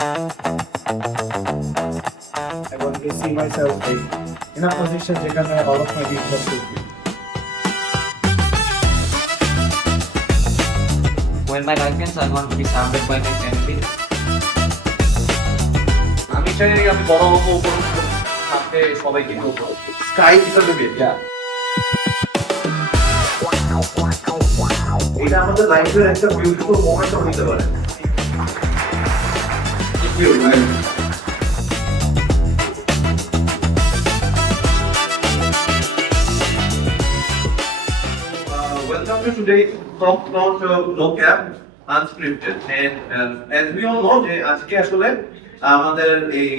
I want to see myself like in a position যেখানে all of my dreams are fulfilled. When my life ends, I want to be surrounded by my family. আমি চাই আমি বড় হবো সাথে সবাইকে বলবো স্কাই হিসাবে বেরিয়া এটা আমাদের লাইফের একটা বিউটিফুল মোমেন্ট হতে পারে Welcome to today's Talk About No Cap Unscripted. And as we all know, যে আজকে আসলে আমাদের এই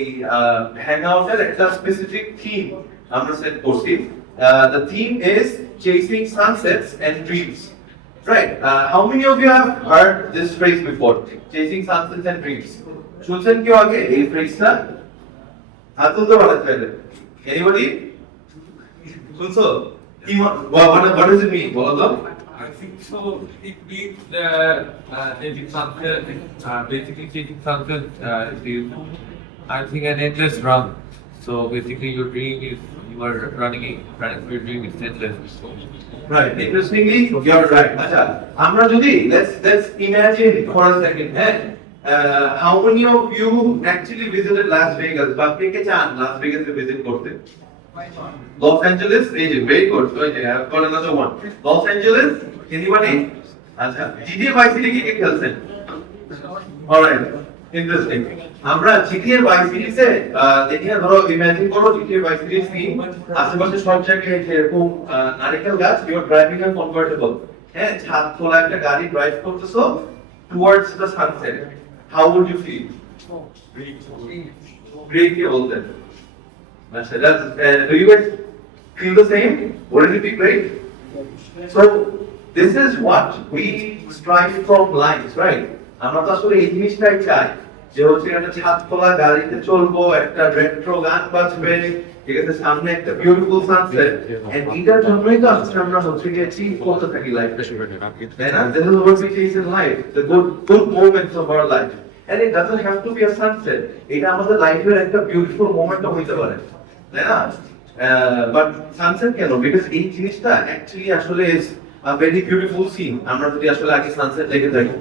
হ্যাংআউটের একটা স্পেসিফিক থিম আমরা সেট করছি। The theme is chasing sunsets and dreams. Right? How many of you have heard this phrase before? Chasing sunsets and dreams. শুনছেন কেউ আগে এই ফ্রেজটা? হাত তুলতে পারেন চাইলে। Anybody? শুনছো? What does it mean? বলো তো? I think so. It means chasing something, basically chasing something is, I think, an endless run. So basically, your dream is you are running for your dream is endless. Right. Interestingly, you're right. আচ্ছা, আমরা যদি let's imagine for a second, how many of you actually visited Las Vegas? বা কে কে চান Las Vegas এ visit করতে? Los Angeles, very good. So I have got another one. Los Angeles, anybody? আচ্ছা, GTA Vice City কে কে খেলছেন? Alright, interesting. আমরা GTA Vice City তে দেখি না ধরো ইমাজিন করো GTA Vice City সিন আশেপাশে সব জায়গায় এরকম নারকেল গাছ you are driving a convertible হ্যাঁ ছাদ তোলা একটা গাড়ি ড্রাইভ করতেছো towards the sunset how would you feel great কে বলতেন আচ্ছা do you guys feel the same? Wouldn't it be great? So this is what we strive from life, right? আমরা তো আসলে এই জিনিসটাই চাই যে হচ্ছে একটা ছাদ তোলা গাড়িতে চলবো একটা রেট্রো গান বাজবে ঠিক আছে সামনে একটা বিউটিফুল সানসেট এন্ড এটার জন্যই তো আজকে আমরা হচ্ছে গিয়ে চিন্তা করতে থাকি লাইফটা তাই না this is what we chase in life the good moments of our life and it doesn't have to be a sunset এটা আমাদের লাইফের একটা বিউটিফুল মোমেন্ট হতে পারে তাই না বাট সানসেট কেন বিকজ এই জিনিসটা অ্যাকচুয়ালি আসলে is a very beautiful scene আমরা যদি আসলে আগে সানসেট দেখে থাকি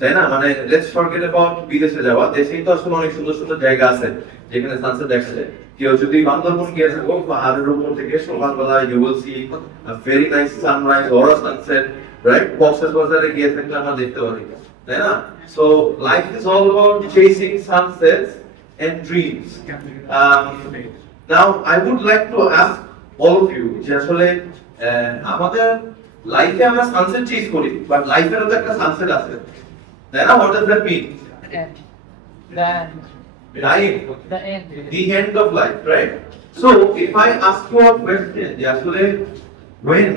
তাই না মানে লেটস ফরগেট অ্যাবাউট বিদেশে যাওয়া দেশেই তো আসলে অনেক সুন্দর সুন্দর জায়গা আছে যেখানে সানসেট দেখা যায় কেউ যদি বান্দরবন গিয়ে থাকো পাহাড়ের উপর থেকে সকালবেলা you will see a very nice sunrise or a sunset right কক্সবাজারে গিয়ে থাকলে আমরা দেখতে পারি তাই না so life is all about chasing sunsets and dreams now I would like to ask all of you যে আসলে আমাদের লাইফে আমরা সানসেট চেস করি বাট লাইফেরও তো একটা সানসেট আছে Then what does that mean? The end. Dying. The end. The end of life, right? So if I ask you a question, আসলে when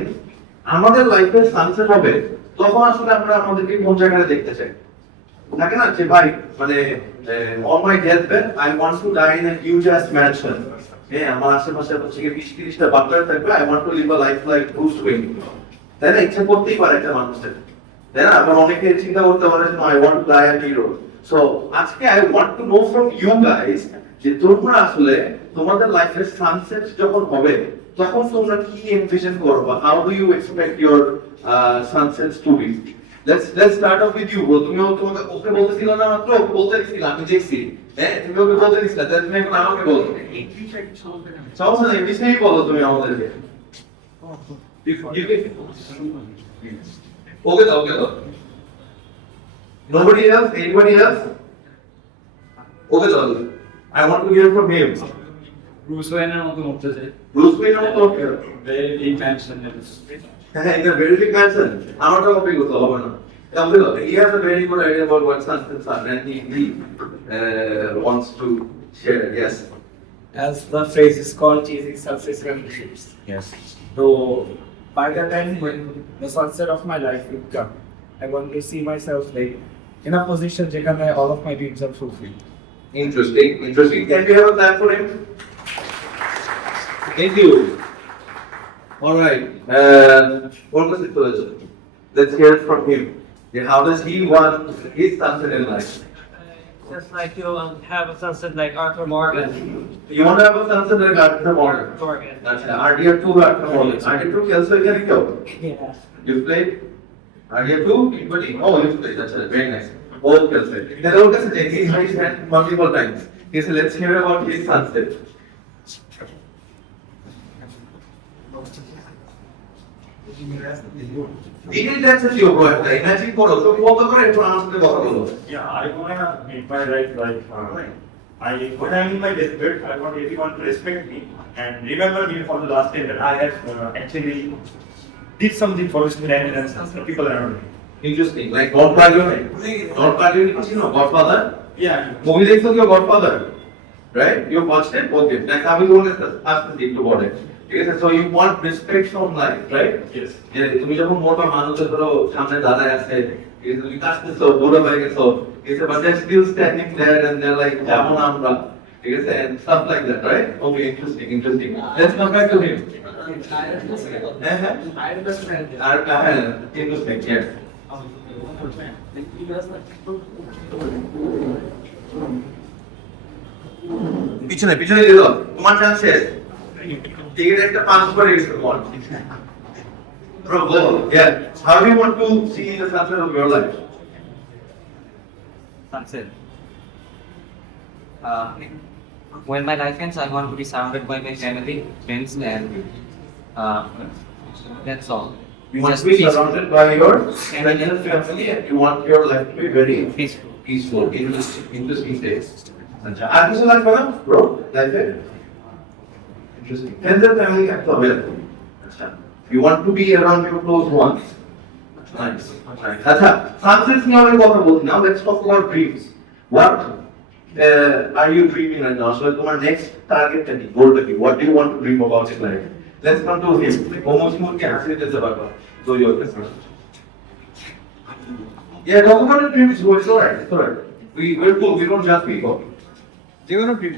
আমাদের লাইফে সানসেট হবে তখন আসলে আমরা আমাদেরকে কোন জায়গায় দেখতে চাই থাকে না যে ভাই মানে on my deathbed I want to die in a huge ass mansion হ্যাঁ আমার আশেপাশে হচ্ছে কি 20-30টা বাচ্চা থাকবে I want to live a life like Bruce Wayne তাই না ইচ্ছা করতেই পারে একটা মানুষের তাই না আবার অনেকে চিন্তা করতে পারে যে I want to die a hero so আজকে I want to know from you guys যে তোমরা আসলে তোমাদের লাইফের সানসেট যখন হবে তখন তোমরা কি এনভিশন করবে how do you expect your sunsets to be let's start off with you তুমিও তোমাকে ওকে বলতেছিল না মাত্র ওকে বলতে দিছিল আমি দেখছি হ্যাঁ তুমি ওকে বলতে দিছিল তাহলে তুমি এখন আমাকে বলো সমস্যা নেই ইংলিশেই বলো তুমি আমাদেরকে Okay, okay. Nobody else? Anybody else? Okay, I want to hear from him. Bruce Wayne মতো মরতে চাই Bruce Wayne okay. এই ম্যানশন হ্যাঁ, in a very big mansion. আমার তো কপি করতে হবে না। He has a very good idea about what sunsets are and he wants to share. Yes. As the phrase is called chasing success and dreams. Yes. So by the time when the sunset of my life will come, I want to see myself like in a position যেখানে all of my dreams are fulfilled. Interesting. Can we have a clap for him? Thank you. All right. What was it for us? Let's hear it from him. Yeah, how does he want his sunset in life? Just like to have a sunset like Arthur Morgan. You want to have a sunset like Arthur Morgan? Morgan. That's RDR2 Arthur Morgan. RDR2 Kelso here you go. Yeah. You played RDR2? Anybody? Oh, you played. That's right. Very nice. Both Kelso. Then all Kelso, he's raised his hand multiple times. He said, let's hear about his sunset. Detail dance is your bro. Imagine করো তো কত করে একটু আমার সাথে কথা বলো। Yeah, I wanna make my life like when I'm in my deathbed, I want everyone to respect me and remember me for the last time that I have actually did something for this planet and the people around me. Interesting. Like Godfather. Godfather, you know Godfather? Yeah. Movie দেখছো কি Godfather? Right? You watched it? Okay. That's how we go with ask the deep about it. Okay, so you want respect from life, right? Yes. Yeah, তুমি যখন মোটা মানুষের ধরো সামনে দাঁড়ায় আছে, তুমি কাঁদতেছো, বুড়ো হয়ে গেছো, but they're still standing there and they're like, যেমন আমরা, ঠিক আছে, and stuff like that, right? Okay, interesting, interesting. Let's come back to him. Interesting, yeah. পিছনে পিছনে দিয়ে দাও, তোমার চান্স শেষ। Take it at 5 for one. Bro, go. Yeah. How do you want to see the sunset of your life? Sunset. When my life ends, I want to be surrounded by my family, friends, and that's all. You want Just to be peaceful. surrounded by your friends and family, and you want your life to be very Peaceful. peaceful, interesting days. अच्छा, आज किसका life बना? Bro, life है. Interesting. Friends and family का तो available. अच्छा, you want to be around your close ones. Nice. अच्छा, sunsets में हमें बहुत बोलते हैं. Now let's talk about dreams. What are you dreaming right now? So तुम्हारा next target क्या है? Goal क्या है? What do you want to dream about in life? Let's come to him. Almost more cancer is about. So your question. Yeah, talk about your dreams. It's alright. It's alright. We're cool. We don't judge people. যেকোনো dream.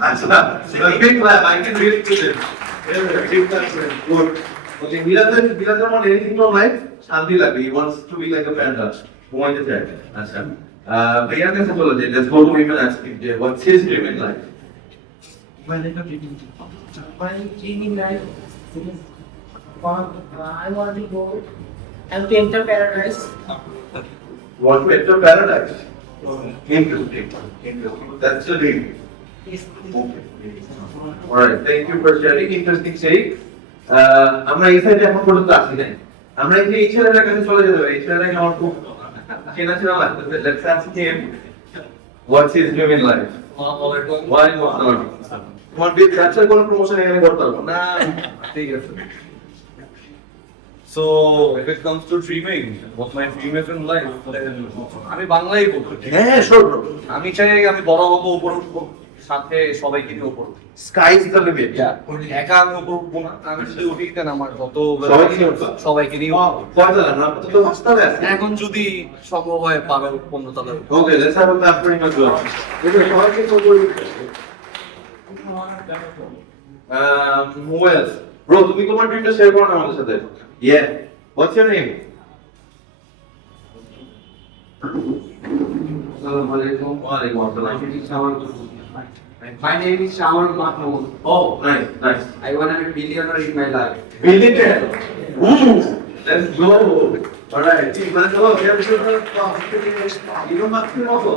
That's a big clap. I can really feel it. Yeah, big clap for him. Good. Okay, he doesn't want anything from life. Shanti lagbi. He wants to be like a panda. Who wants to say? That's him. भैया कैसे बोला जाए? Let's go to him and ask him. What's his dream in life? My dream in life is I want to go and enter paradise. Want to enter paradise? Interesting. That's the dream. Alright, thank you for sharing. Interesting saying. আমরা এই সাইডে এখন পর্যন্ত আসি নাই। আমরা এই ছেলেটার কাছে চলে যেতে পারি। এই ছেলেটাকে আমার খুব চেনা চেনা লাগতেছে। Let's ask him what's his dream in life. Why not? তোমার বিয়ে ব্যবসার কোনো প্রমোশন এখানে করতে পারবো না। ঠিক আছে। So, if it comes to dreaming, what my dream is in life, আমি বাংলাই বলবো। হ্যাঁ, sure bro. আমি চাই আমি বড় হবো, উপরে উঠবো, সাথে সবাইকে নিয়ে উপরে উঠবো। Sky is the limit. একা আমি উপরে উঠবো না, আমি যদি উঠি কেন আমার যত সবাইকে নিয়ে উঠবা? সবাইকে নিয়ে উঠবো। কয়টা না? আমরা তো হাসপাতালে আছি। এখন যদি সম্ভব হয় পাবে পণ্য তাহলে Okay, let's have a clap for him as well. সবাইকে তো উপরে উঠতে হবে। Who else? Bro, তুমি তোমার ড্রিমটা শেয়ার করো না আমাদের সাথে। Yeah. What's your name? Assalamu alaikum. Walaikum assalam. My name is Shawan Mahmood. Oh, nice, nice. I want to be a billionaire in my life. Billionaire. Ooh, let's go. All right. Let's go. You know Maxim also?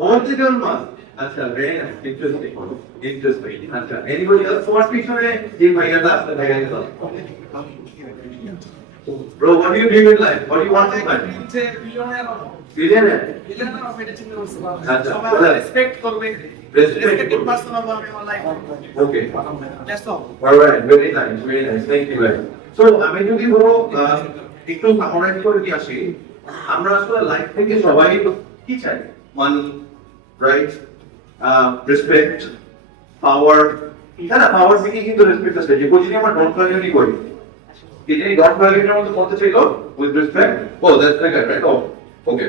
What's it on Max? Acha, very nice. Interesting. Interesting. Acha. Anybody else want to speak to me? Yes, bhaiya da. Bro, what do you dream in life? What do you want in life? Billionaire. Acha. Respect for me. Respected person of my life. Okay. That's all. All right. Very nice. Very nice. Thank you, man. So, আমি যদি ধরো একটু summarise করে দিয়ে আসি, আমরা আসলে life থেকে সবাই কি চাই? মানি, রাইট, রেসপেক্ট, পাওয়ার। না, পাওয়ার থেকে কিন্তু রেসপেক্ট আসে। যে কোচিং আমরা ডট ভ্যালিউনি করি। এই ডট ভ্যালিউটার মধ্যে বলতে চাইলো with respect. Oh, that's like that, right? Oh, okay.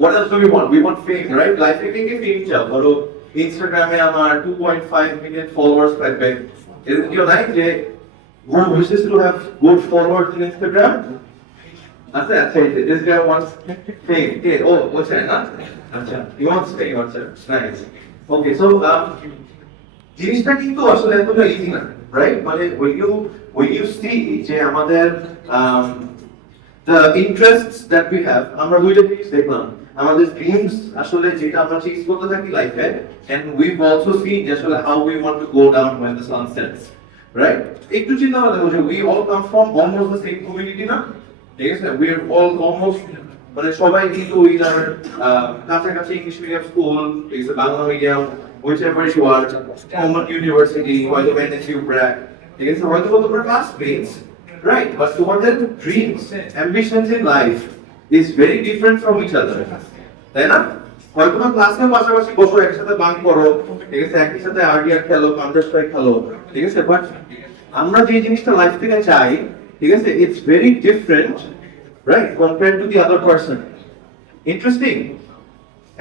What else do we want? We want fame, right? Life থেকে কি ফেম চাও? ধরো ইনস্টাগ্রামে আমার 2.5 million followers থাকবে। Isn't it right যে who wishes to have good followers in Instagram? আচ্ছা আচ্ছা this guy wants fame. Okay, oh what's that? আচ্ছা he wants fame. আচ্ছা nice. Okay, so জিনিসটা কিন্তু আসলে এতটা ইজি না, রাইট? মানে when you see যে আমাদের the interests that we have, আমরা দুইটা জিনিস দেখলাম, আমাদের ড্রিমস আসলে যেটা আমরা চেজ করতে থাকি লাইফে, and we've also seen যে আসলে how we want to go down when the sun sets, right? একটু চিন্তা করতে হবে, we all come from almost the same community না, ঠিক আছে? We are all almost মানে সবাই কিন্তু either কাছাকাছি ইংলিশ মিডিয়াম স্কুল, ঠিক আছে, Bangla medium, whichever you are, common university, হয়তো NSU, BRAC, ঠিক আছে, হয়তো তোমার classmates, right? But তোমাদের dreams, ambitions in life is very different from each other, তাই না? হয়তো তোমার ক্লাসে পাশাপাশি বসো, একসাথে বাঙ্ক করো, ঠিক আছে, একই সাথে আরডিআর খেলো, কাউন্টার স্ট্রাইক খেলো, ঠিক আছে, বাট আমরা যে জিনিসটা লাইফ থেকে চাই, ঠিক আছে, it's very different, right, compared to the other person. Interesting.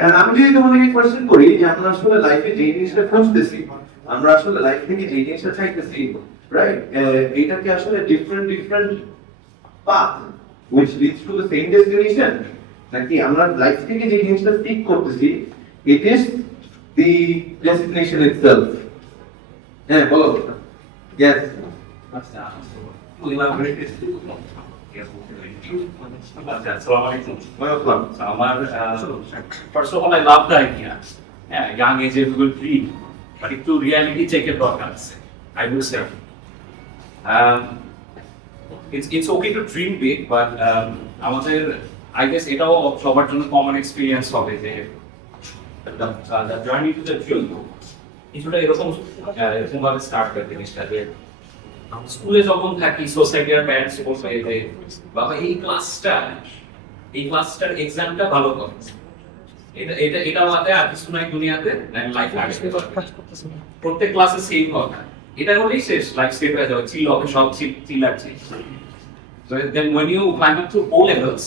And আমি যদি তোমাদেরকে কোয়েশ্চেন করি যে আমরা আসলে লাইফে যে জিনিসটা খুঁজতেছি, আমরা আসলে লাইফ থেকে যে জিনিসটা চাইতেছি, রাইট, এটা কি আসলে different path which leads to the same destination, নাকি আমরা লাইফ থেকে যে জিনিসটা পিক করতেছি, it is the destination itself? হ্যাঁ বলো। Yes. আচ্ছা, তো elaborate is আচ্ছা, আসসালামু আলাইকুম। Welcome. আমার first of all I love the idea. Yeah, young age people dream, but একটু reality check এর দরকার আছে, I would say. It's okay to dream big, but আমাদের I guess এটাও সবার জন্য common experience হবে যে the journey to the dream কিছুটা এরকম ভাবে স্টার্ট করে জিনিসটা যে স্কুলে যখন থাকি সোসাইটির প্যারেন্টস বলবে যে বাবা এই ক্লাসটার এক্সামটা ভালো কর, এটা বাদে আর কিছু নাই দুনিয়াতে, লাইফ আসবে। প্রত্যেক ক্লাসে সেম কথা, এটা হলেই শেষ, লাইফ সেট হয়ে যাবে, চিল হবে, সব চিল আর চিল। So then when you climb up to O levels,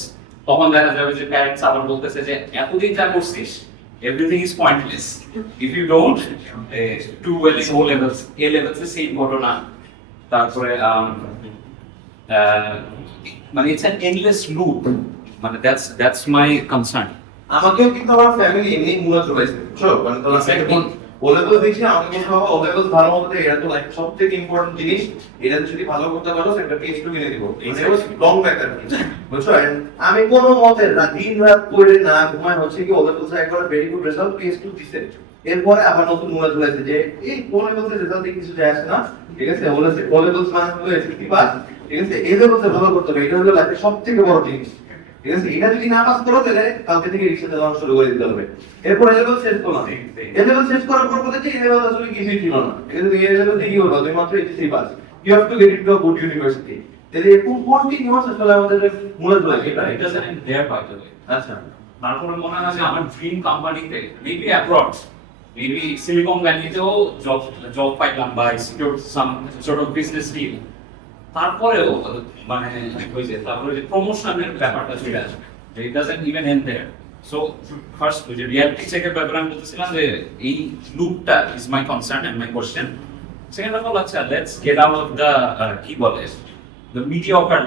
তখন দেখা যাবে যে প্যারেন্টস আবার বলতেছে যে এতদিন যা করছিস everything is pointless if you don't do well in O levels. A levels A same ঘটনা। তারপরে মানে it's an endless loop, মানে that's my concern. আমাকেও কিন্তু আমার ফ্যামিলি এমনি মূলত রয়েছে, বুঝছো? মানে তোমরা এখন ওলেবল দেখছি, আমাকে বলতে হবে ওলেবল ভালো মতো, এটা তো লাইফ সবথেকে ইম্পর্টেন্ট জিনিস, এটা যদি ভালো করতে পারো একটা পিএইচডি কিনে দিব, এটা হচ্ছে লং ব্যাক আর কি, বুঝছো? And আমি কোনো মতে দিন রাত করে না ঘুমায় হচ্ছে কি ওলেবল একবার ভেরি গুড রেজাল্ট পিএইচডি দিছে, এরপরে আবার নতুন মূলত রয়েছে যে এই ওলেবল রেজাল্টে কিছু যায় আসে না, ঠিক আছে, ওলেবল মানে হলো এসএসসি পাস, ঠিক আছে, এই লেভেলে ভালো করতে হবে, এটা হলো লাইফের সবথেকে বড় জিনিস, ঠিক আছে? এটা যদি না পাস করো তাহলে কালকে থেকে রিক্সা চালানো শুরু করে দিতে হবে। এরপর লেভেল শেষ করলাম, লেভেল শেষ করার পর বলে যে লেভেল আসলে কিছুই ছিল না, এটা তুমি এই লেভেল থেকে কি করবে, তুমি মাত্র HSC pass, you have to get into a good university. তাহলে এরকম কন্টিনিউয়াস আসলে আমাদের মূলত লাগে এটা জানেন দেয়ার বাই দ্য ওয়ে। আচ্ছা, তারপরে মনে হয় যে আমার ড্রিম কোম্পানিতে মেবি অ্যাব্রড, মেবি সিলিকন ভ্যালিতেও জব পাইলাম বা secure some sort of business deal, তারপরেও মানে ওই যে তারপরে যে প্রমোশনের ব্যাপারটা চলে আসবে, it doesn't even end there. So first যে রিয়ালিটি চেকের ব্যাপারে আমি বলতেছিলাম যে এই লুপটা is my concern and my question. Second of all, আচ্ছা let's get out of the কি বলে the mediocre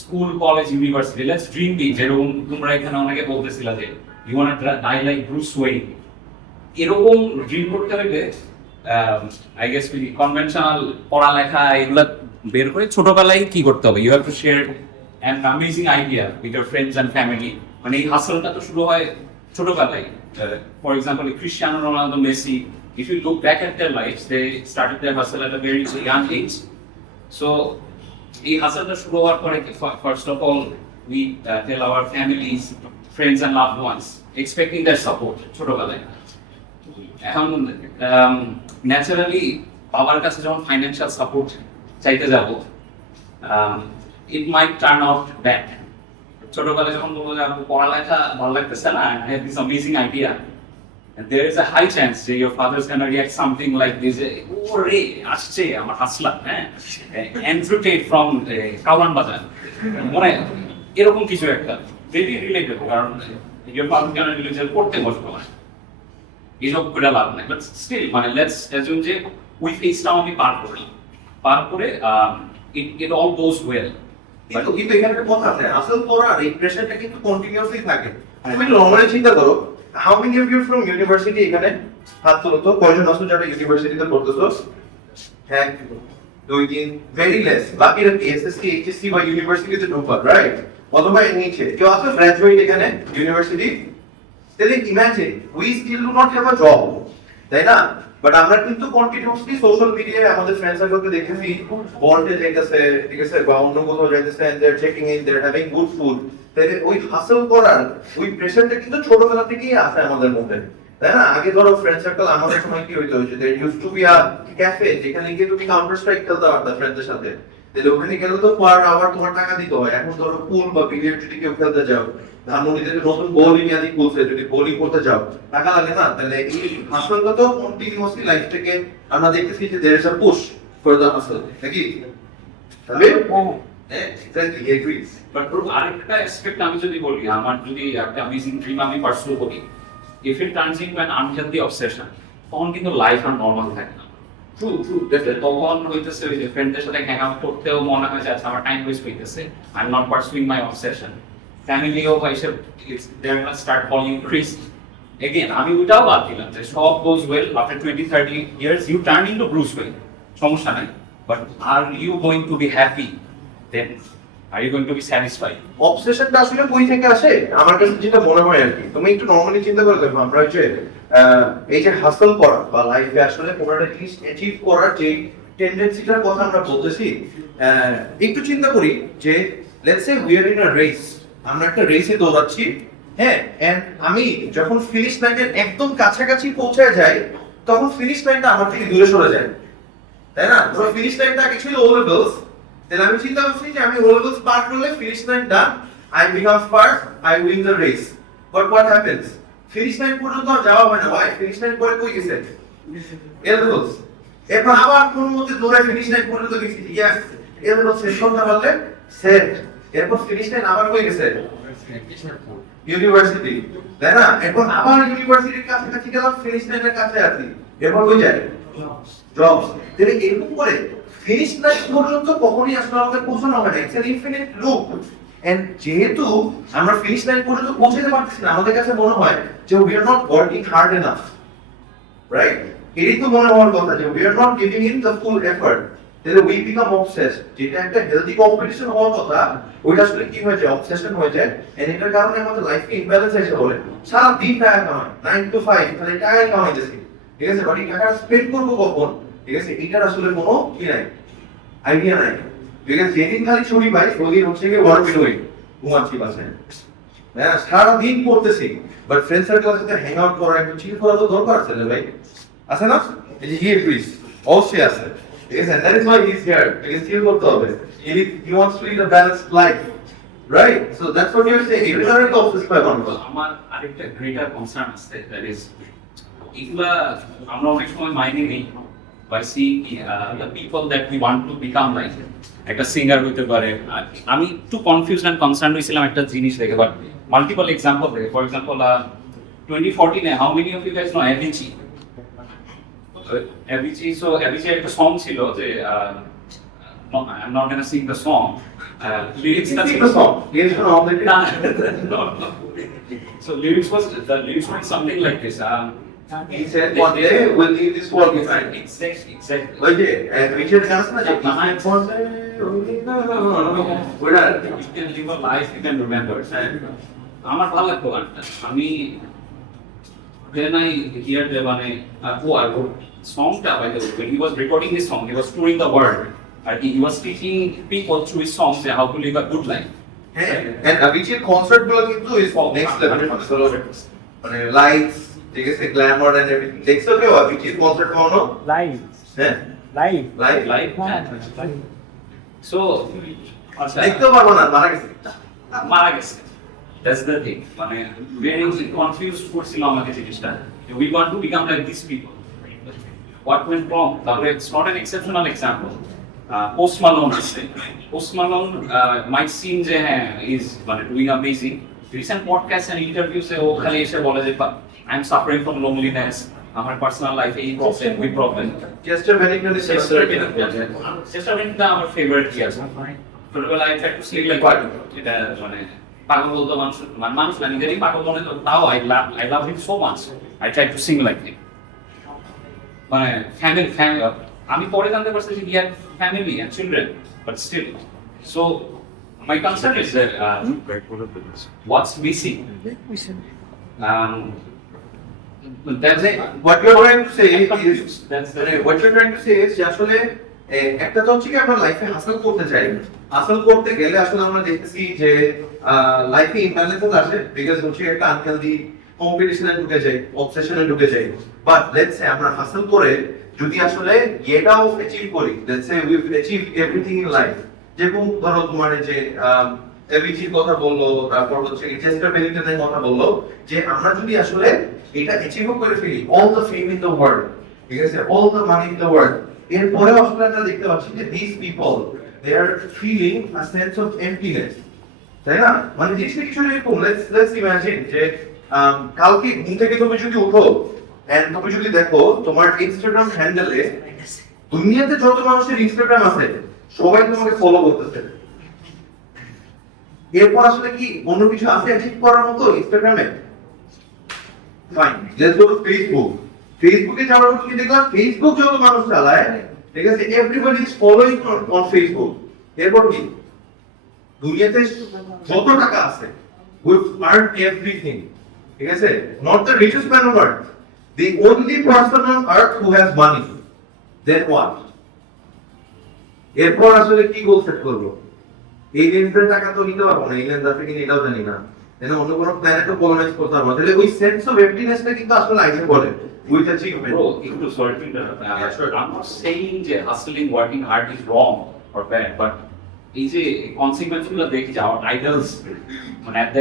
school college university, let's dream big. যেরকম তোমরা এখানে অনেকে বলতেছিলা যে you want to die like Bruce Wayne, এরকম ড্রিম করতে হলে আই গেস কনভেনশনাল পড়ালেখা এগুলা বের করে ছোটবেলায় কি করতে হবে, you have to share an amazing idea with your friends and family. মানে এই হাসলটা তো শুরু হয় ছোটবেলায়। For example Cristiano Ronaldo, Messi, if you look back at their lives, they started their hustle at a very young age. So এই হাসলটা শুরু হওয়ার পরে first of all we tell our families, friends and loved ones, expecting their support ছোটবেলায়। এখন naturally বাবার কাছে যখন financial support চাইতে যাব, ইট মাইট টার্ন আউট ব্যাড। ছোটবেলায় যখন বলবো যে আমার পড়ালেখা ভালো লাগতেছে না, I have this amazing idea, there is a high chance that your father is going to react something like this, oh re আসছে আমার হাসলা, হ্যাঁ Andrew Tate from কাউরান বাজার, মনে এরকম কিছু একটা ভেরি রিলেটেড, কারণ your father is going to related করতে বসবো না, এইসব করে লাভ নাই। বাট স্টিল মানে লেটস অ্যাজিউম যে ওই ফেজটা আমি পার করি, পার করে it all goes well, কিন্তু কিন্তু এখানে একটা কথা আছে, আসল করার এই প্রেশারটা কিন্তু কন্টিনিউয়াসলি থাকে। তুমি নরমালি চিন্তা করো, how many of you from university এখানে হাত তোলো তো, কয়জন আছো যারা ইউনিভার্সিটিতে পড়তেছো? হ্যাঁ, 2-3, ভেরি লেস। বাকিরা এসএসসি, এইচএসসি বা ইউনিভার্সিটিতে ঢোকার, রাইট? অথবা এর নিচে কেউ আছে গ্রাজুয়েট এখানে ইউনিভার্সিটি? তাহলে imagine we still do not have a job, তাই না? বাট আমরা কিন্তু কন্টিনিউয়াসলি সোশ্যাল মিডিয়ায় আমাদের ফ্রেন্ড সার্কেলকে দেখেছি বন্ডে যাইতেছে, ঠিক আছে, বা অন্য কোথাও যাইতেছে, and they are checking in, they are having good food. তাহলে ওই হাসল করার ওই প্রেশারটা কিন্তু ছোটবেলা থেকেই আছে আমাদের মধ্যে, তাই না? আগে ধরো ফ্রেন্ড সার্কেল আমাদের সময় কি হইতো, যে there used to be a cafe যেখানে গিয়ে তুমি কাউন্টার স্ট্রাইক খেলতে পারতা ফ্রেন্ডদের সাথে। তাহলে ওখানে গেলে তো পার আওয়ার তোমার টাকা দিতে হয়। এখন ধরো পুল বা বিলিয়ার্ড যদি কেউ খেলতে যাও, ধানমন্ডিতে নতুন বোলিং আদি খুলছে, যদি বোলিং করতে যাও টাকা লাগে না? তাহলে এই হাসলটা তো কন্টিনিউয়াসলি লাইফ থেকে আমরা দেখতেছি যে there is a push for the hustle, নাকি? তাহলে এক্স্যাক্টলি এগ্রিজ। বাট আরেকটা অ্যাসপেক্ট আমি যদি বলি, আমার যদি একটা অ্যামেজিং ড্রিম আমি পার্সু করি, if it turns into an unhealthy obsession, তখন কিন্তু লাইফ আর নর্মাল থাকে না। ট্রু তখন হইতেছে ওই যে ফ্রেন্ডদের সাথে হ্যাং আউট করতেও মনে হয় যে আচ্ছা আমার টাইম ওয়েস্ট হইতেছে, I am not pursuing my obsession. ফ্যামিলিও বা এসব they are start calling Chris again. আমি ওইটাও বাদ দিলাম যে সব goes well, after 20-30 years you turn into Bruce Wayne, সমস্যা নাই, but are you going to be happy? Then are you going to be satisfied? অবসেশনটা আসলে কই থেকে আসে আমার কাছে যেটা মনে হয় আর কি, তুমি একটু নরমালি চিন্তা করে দেখো, আমরা যে এই যে হাসল করা বা লাইফে আসলে কোনো একটা জিনিস অ্যাচিভ করার যে টেন্ডেন্সিটার কথা আমরা বলতেছি, একটু চিন্তা করি যে let's say we are in a race, আমরা একটা রেসে দৌড়াচ্ছি, হ্যাঁ, এন্ড আমি যখন ফিনিশ লাইনের একদম কাছাকাছি পৌঁছে যাই, তখন ফিনিশ লাইনটা আমার থেকে দূরে সরে যায়, তাই না? ধরো ফিনিশ লাইনটা আগে ছিল ও লেভেলস, তাহলে আমি চিন্তা করছি যে আমি ও লেভেলস পার করলে finish line done, I become first, I win the race. But what happens? Finish line পর্যন্ত আর যাওয়া হয় না, ভাই ফিনিশ লাইন পরে কই গেছে? এ লেভেলস। এরপর আবার কোন মতে দৌড়ে ফিনিশ লাইন পর্যন্ত গেছি, ইয়েস এ লেভেলস শেষ করতে পারলে সেট। এরপর ফিনিশ লাইন আবার কই গেছে? ইউনিভার্সিটি, তাই না? এখন আবার ইউনিভার্সিটির কাছাকাছি গেলাম, ফিনিশ লাইনের কাছে আছি, এরপর কই যায়? জবস। তাহলে এরকম করে ফিনিশ লাইন পর্যন্ত কখনোই আসলে আমাদের পৌঁছানো হয় না, it's an infinite loop. And যেহেতু আমরা ফিনিশ লাইন পর্যন্ত পৌঁছাতে পারতেছি না, আমাদের কাছে মনে হয় যে we are not working hard enough, right? এটাই তো মনে হওয়ার কথা যে we are not giving in the full effort. তাহলে উই বিকাম অবসেসড, যেটা একটা হেলদি কম্পিটিশন হওয়ার কথা, ওইটা আসলে কি হয়ে যায়? অবসেশন হয়ে যায়। এন্ড এটার কারণে আমাদের লাইফে ইমব্যালেন্স এসে বলে, সারা দিন টাকা কামাই, 9 to 5 তাহলে টাকা কামাইতেছি, ঠিক আছে, বাট এই টাকা স্পেন্ড করবো কখন? ঠিক আছে, এটার আসলে কোনো কি নাই, আইডিয়া নাই, ঠিক আছে? যেদিন খালি ছুটি পাই ওদিন হচ্ছে গিয়ে ওয়ার্ক ডুইং, ঘুমাচ্ছি বাসায়, হ্যাঁ, সারা দিন পড়তেছি, বাট ফ্রেন্ড সার্কেলের সাথে হ্যাং আউট করা, একটু চিল করা তো দরকার আছে রে ভাই, আছে না? এই যে হি এগ্রিজ, অবশ্যই আছে, ঠিক আছে? That is why he is here, ঠিক চিল করতে হবে, he wants to lead a balanced life, right? So that's what you are saying, it is not obsessed by one person. আমার আরেকটা গ্রেটার কনসার্ন আছে, দ্যাট ইজ এগুলা আমরা অনেক সময় মাইনে নেই by seeing the people that we want to become like. একটা সিঙ্গার হইতে পারে, আমি একটু কনফিউজড এন্ড কনসার্ন হইছিলাম একটা জিনিস দেখে, বাট মাল্টিপল এক্সাম্পল দেখে। For example 2014 how many of you guys know Avicii? Avicii একটা সং ছিল যে I am not gonna sing the song, লিরিক্সটা ছিল song, here's one of the so lyrics was something like this. he said one day we'll leave this world behind. Exactly. ওই যে Richard জানস না যে Behind. ওটা You can live a life you can remember. আমার ভালো লাগতো গানটা। আমি when I hear the মানে songটা by the way, when he was recording this song, he was touring the world. And he was teaching people through his songs how to live a good life. হ্যাঁ, and Abhijit concert গুলো কিন্তু is next level, মানে lights, ঠিক আছে, Glamour and everything. দেখছো কেউ Abhijit concert কোনো? Live হ্যাঁ, লাইভ লাইভ Life. So, আচ্ছা, দেখতে পারবো না, মারা গেছে। মারা গেছে। That's the thing. মানে very confused করছিল আমাকে জিনিসটা। We want to become like these people. What went wrong? তাহলে it's not an exceptional example. Post Malone আছে। Post Malone might seem যে হ্যাঁ is মানে doing amazing. Recent podcasts and interviews ও খালি এসে বলে যে I'm suffering from loneliness. আমার পার্সোনাল লাইফে এই প্রবলেম, ওই problem. Chester Bennington is Chester Bennington আমার ফেভারিট কি আছে? ছোটবেলায় ট্রাই টু স্লিপ লাইক এটা মানে পাগল বলতো মানুষ মানুষ না নিজেরই পাগল মনে তো তাও I love him so much I try to sing like him মানে ফ্যামিলি আমি পরে জানতে পারছি যে he had family and children but still so my concern is that what's missing that's it. What you're trying to say is, That's what you're trying to say is যে আসলে একটা তো হচ্ছে কি আমরা লাইফে হাসল করতে চাই, হাসল করতে গেলে আসলে আমরা দেখতেছি যে লাইফে ইমব্যালেন্সেস আসে বিকজ হচ্ছে একটা আনহেলদি কম্পিটিশনে ঢুকে যাই, অবসেশনে ঢুকে যাই। বাট লেটস সে আমরা হাসল করে যদি আসলে এটাও অ্যাচিভ করি, let's say we achieve everything in life, যেরকম ধরো তোমার যে এভিজির কথা বললো, তারপর হচ্ছে চেস্টার বেলিংটনের কথা বললো, যে আমরা যদি আসলে এটা অ্যাচিভ করে ফেলি, all the fame in the world, ঠিক আছে, all the money in the world, এরপরেও আসলে আমরা দেখতে পাচ্ছি যে this people they are feeling a sense of emptiness, তাই না? মানে জিনিসটা কিছু এরকম, লেটস ইমাজিন যে কালকে ঘুম থেকে তুমি যদি উঠো এন্ড তুমি যদি দেখো তোমার ইনস্টাগ্রাম হ্যান্ডেলে দুনিয়াতে যত মানুষের ইনস্টাগ্রাম আছে সবাই তোমাকে ফলো করতেছে, এরপর আসলে কি অন্য কিছু আছে অ্যাচিভ করার মতো ইনস্টাগ্রামে? Fine, let's go to Facebook. ফেসবুকে যাওয়ার পর কি দেখলাম, ফেসবুক যত মানুষ চালায়, ঠিক আছে, everybody is following on Facebook. এরপর কি দুনিয়াতে যত টাকা আছে, উইভ আর্ন এভরিথিং, ঠিক আছে, not the richest man on earth, the only person on earth who has money, then what? এরপর আসলে কি গোল সেট করবো? এই লেন্সের টাকা তো নিতে পারবো না, এই লেন্স আছে কিনা এটাও জানি না, তাহলে অন্য কোনো প্ল্যানেটও কলোনাইজ করতে পারবো না, তাহলে ওই সেন্স অফ এমপ্টিনেসটা কিন্তু আসলে আইসে বলে উইথ অ্যাচিভমেন্ট। Bro, একটু sorry to interrupt. I'm not saying যে hustling, working hard is wrong or bad, but এই যে consequence গুলো দেখি যে our idols, মানে at the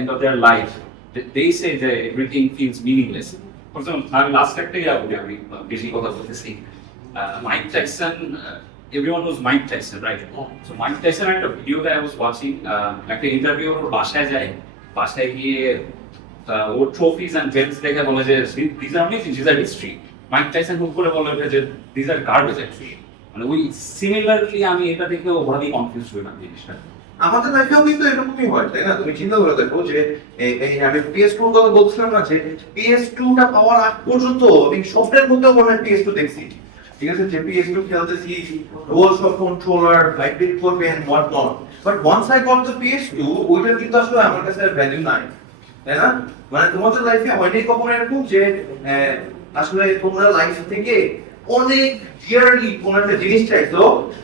end of their life, they say that everything feels meaningless. For example, আমি last একটা ইয়া বলি, আমি বেশি কথা বলতেছি। Mike Tyson, everyone knows Mike Tyson, right? So Mike Tyson একটা video that I was watching, একটা ইন্টারভিউ ওর বাসায় যায়, বাসায় গিয়ে ওর ট্রফিজ এন্ড বেলস দেখে বলে যে this are amazing, this are history. Mike Tyson hook করে বলে যে দিস আর গার্বেজ অ্যাকচুয়ালি। মানে ওই সিমিলারলি আমি এটা দেখে ওভাবেই কনফিউজ হইলাম জিনিসটা। আমাদের লাইফেও কিন্তু এরকমই হয়, তাই না? তুমি চিন্তা করে দেখো যে আমি PS2 কথা বলছিলাম না, যে PS2 টা পাওয়ার আগ পর্যন্ত আমি স্বপ্নের মধ্যেও মনে হয় PS2 দেখছি, ঠিক আছে, যে PS2 খেলতেছি, রোলস অফ কন্ট্রোলার, ভাইব্রেট করবে and what not, but once I got the PS2, ওইটা কিন্তু আসলে আমার কাছে ভ্যালু নাই, তাই না? মানে তোমাদের লাইফে হয়নি কখনো এরকম যে আসলে তোমরা লাইফ থেকে অনেক ডিয়ারলি কোন একটা জিনিস চাইছো,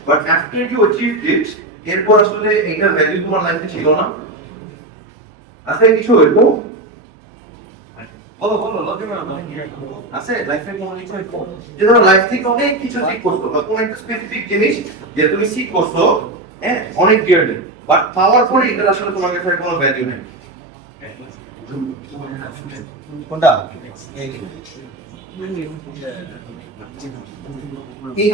বাট আফটার ইউ অ্যাচিভড ইট, এরপর আসলে এটা ভ্যালু তোমার লাইফে ছিল না? আছে কিছু এরকম? বলো বলো, আছে লাইফে কোনো কিছু এরকম যে তোমার লাইফ থেকে অনেক কিছু সিক করছো, বা কোন একটা স্পেসিফিক জিনিস যে তুমি সিক করছো, হ্যাঁ, অনেক ডিয়ারলি, বাট পাওয়ার পরে এটা আসলে তোমার কাছে কোনো ভ্যালু নেই? কোনটা?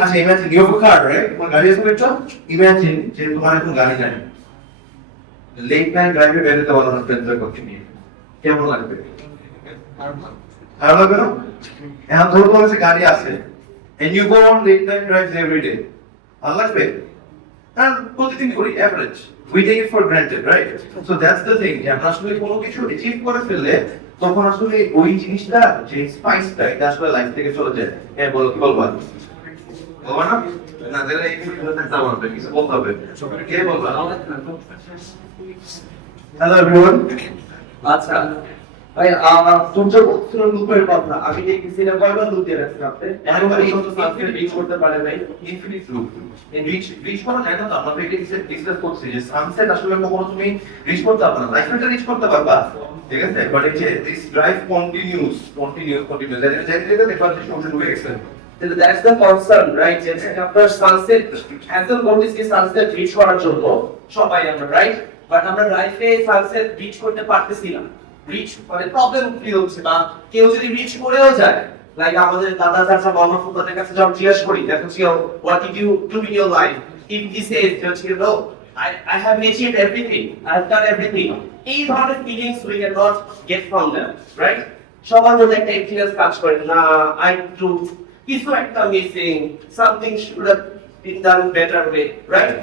আচ্ছা, imagine you have a car, right? তোমার গাড়ি আছে একটা, ইমাজিন যে তোমার এখন গাড়ি নাই, লেট নাইট ড্রাইভে বেরোতে পারো না ফ্রেন্ডদের করতে নিয়ে, কেমন লাগবে? খারাপ লাগবে না? এখন ধরো তোমার কাছে গাড়ি আছে and you go on late night drives every day, ভালো লাগবে? আর প্রতিদিন করি average, we take it for granted, right? So that's the thing, যে আমরা আসলে কোনো কিছু অ্যাচিভ করে ফেললে তখন আসলে ওই জিনিসটা, যে স্পাইসটা, এটা আসলে লাইফ থেকে চলে যায়। হ্যাঁ, বলো, কি বলবা? বলবা না? না দিলে এই ভিডিওতে থাকতে হবে, কিছু বলতে হবে। কে বলবা? Hello everyone. আচ্ছা ভাই, তুমি যে বলছিলেন লুপের কথা, আমি দেখেছি না কয়বার লুপ দিয়ে রাখছি আপনি, একবার এই তো সাবস্ক্রাইব রিচ করতে পারে নাই, ইনফিনিট লুপ। রিচ করা যায় না তো, আমরা তো এটা ডিসকাস করছি যে সানসেট আসলে কখনো তুমি রিচ করতে পারবে না, লাইফটা রিচ করতে পারবা, ঠিক আছে, বাট এই যে দিস ড্রাইভ কন্টিনিউস যেটা দেখবা যে সমস্যা ঢুকে গেছে। that's the concern, right? যে আপনার সানসেট হ্যাসেল করতেছি সানসেট রিচ করার জন্য সবাই আমরা, রাইট? বাট আমরা লাইফে সানসেট রিচ করতে পারতেছি না, রিচ মানে প্রবলেম কি হচ্ছে, বা কেউ যদি রিচ করেও যায়, লাইক আমাদের দাদা চাচা মামা ফুফাদের কাছে যখন জিজ্ঞেস করি, দেখো what did you do in your life, if he says just you know I have achieved everything, I have done everything, এই ধরনের feelings we cannot get from them, right? সবার মধ্যে একটা এক্সপিরিয়েন্স কাজ করে না, I do কিছু একটা missing, something should have been done better way, right?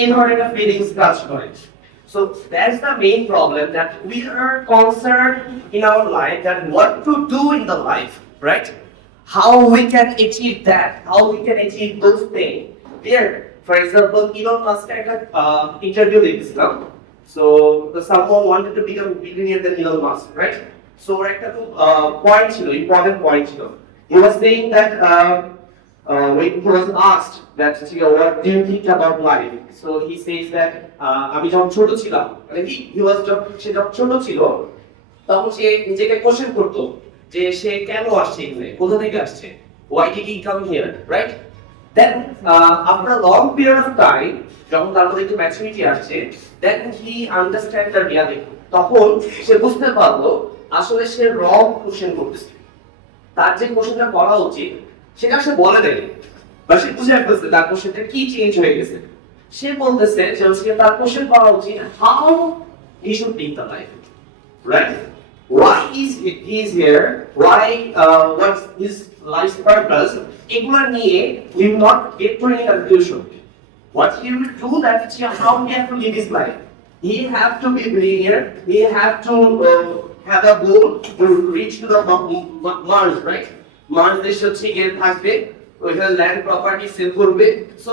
এই ধরনের একটা ফিলিংস কাজ করে। So that's the main problem, that we are concerned in our life that what to do in the life, right? How we can achieve that, how we can achieve those things. Here, for example, Elon Musk had an interview with Islam. So someone wanted to become a billionaire than Elon Musk, right? So একটা point ছিল, important point ছিল. He was saying that when he was asked that, what do you think about life? So he says that আমি যখন ছোট ছিলাম, মানে সে যখন ছোট ছিল তখন সে নিজেকে কোশ্চেন করতো যে সে কেন আসছে এখানে, কোথা থেকে আসছে, why did he come here, right? Then after a long period of time, যখন তার মধ্যে একটু ম্যাচুরিটি আসছে, then he understand the reality. তখন সে বুঝতে পারলো আসলে সে রং কোশ্চেন করতেছে। তার যে কোশ্চেনটা করা উচিত সেটা সে বলে দেয়নি, বা সে বুঝে ফেলছে তার কোশ্চেনটা কি চেঞ্জ হয়ে গেছে। সে বলতেছে যে তার কোশ্চেন করা উচিত how he should live the life, right? Why is he is here? Why what's his life's purpose? এগুলো নিয়ে he will not get to any conclusion. What he will do, that is how he have to live his life. He have to be billionaire. He have to have a goal to reach to the Mars, right? Mars দেশে হচ্ছে গিয়ে থাকবে, ওইখানে land property sell করবে। So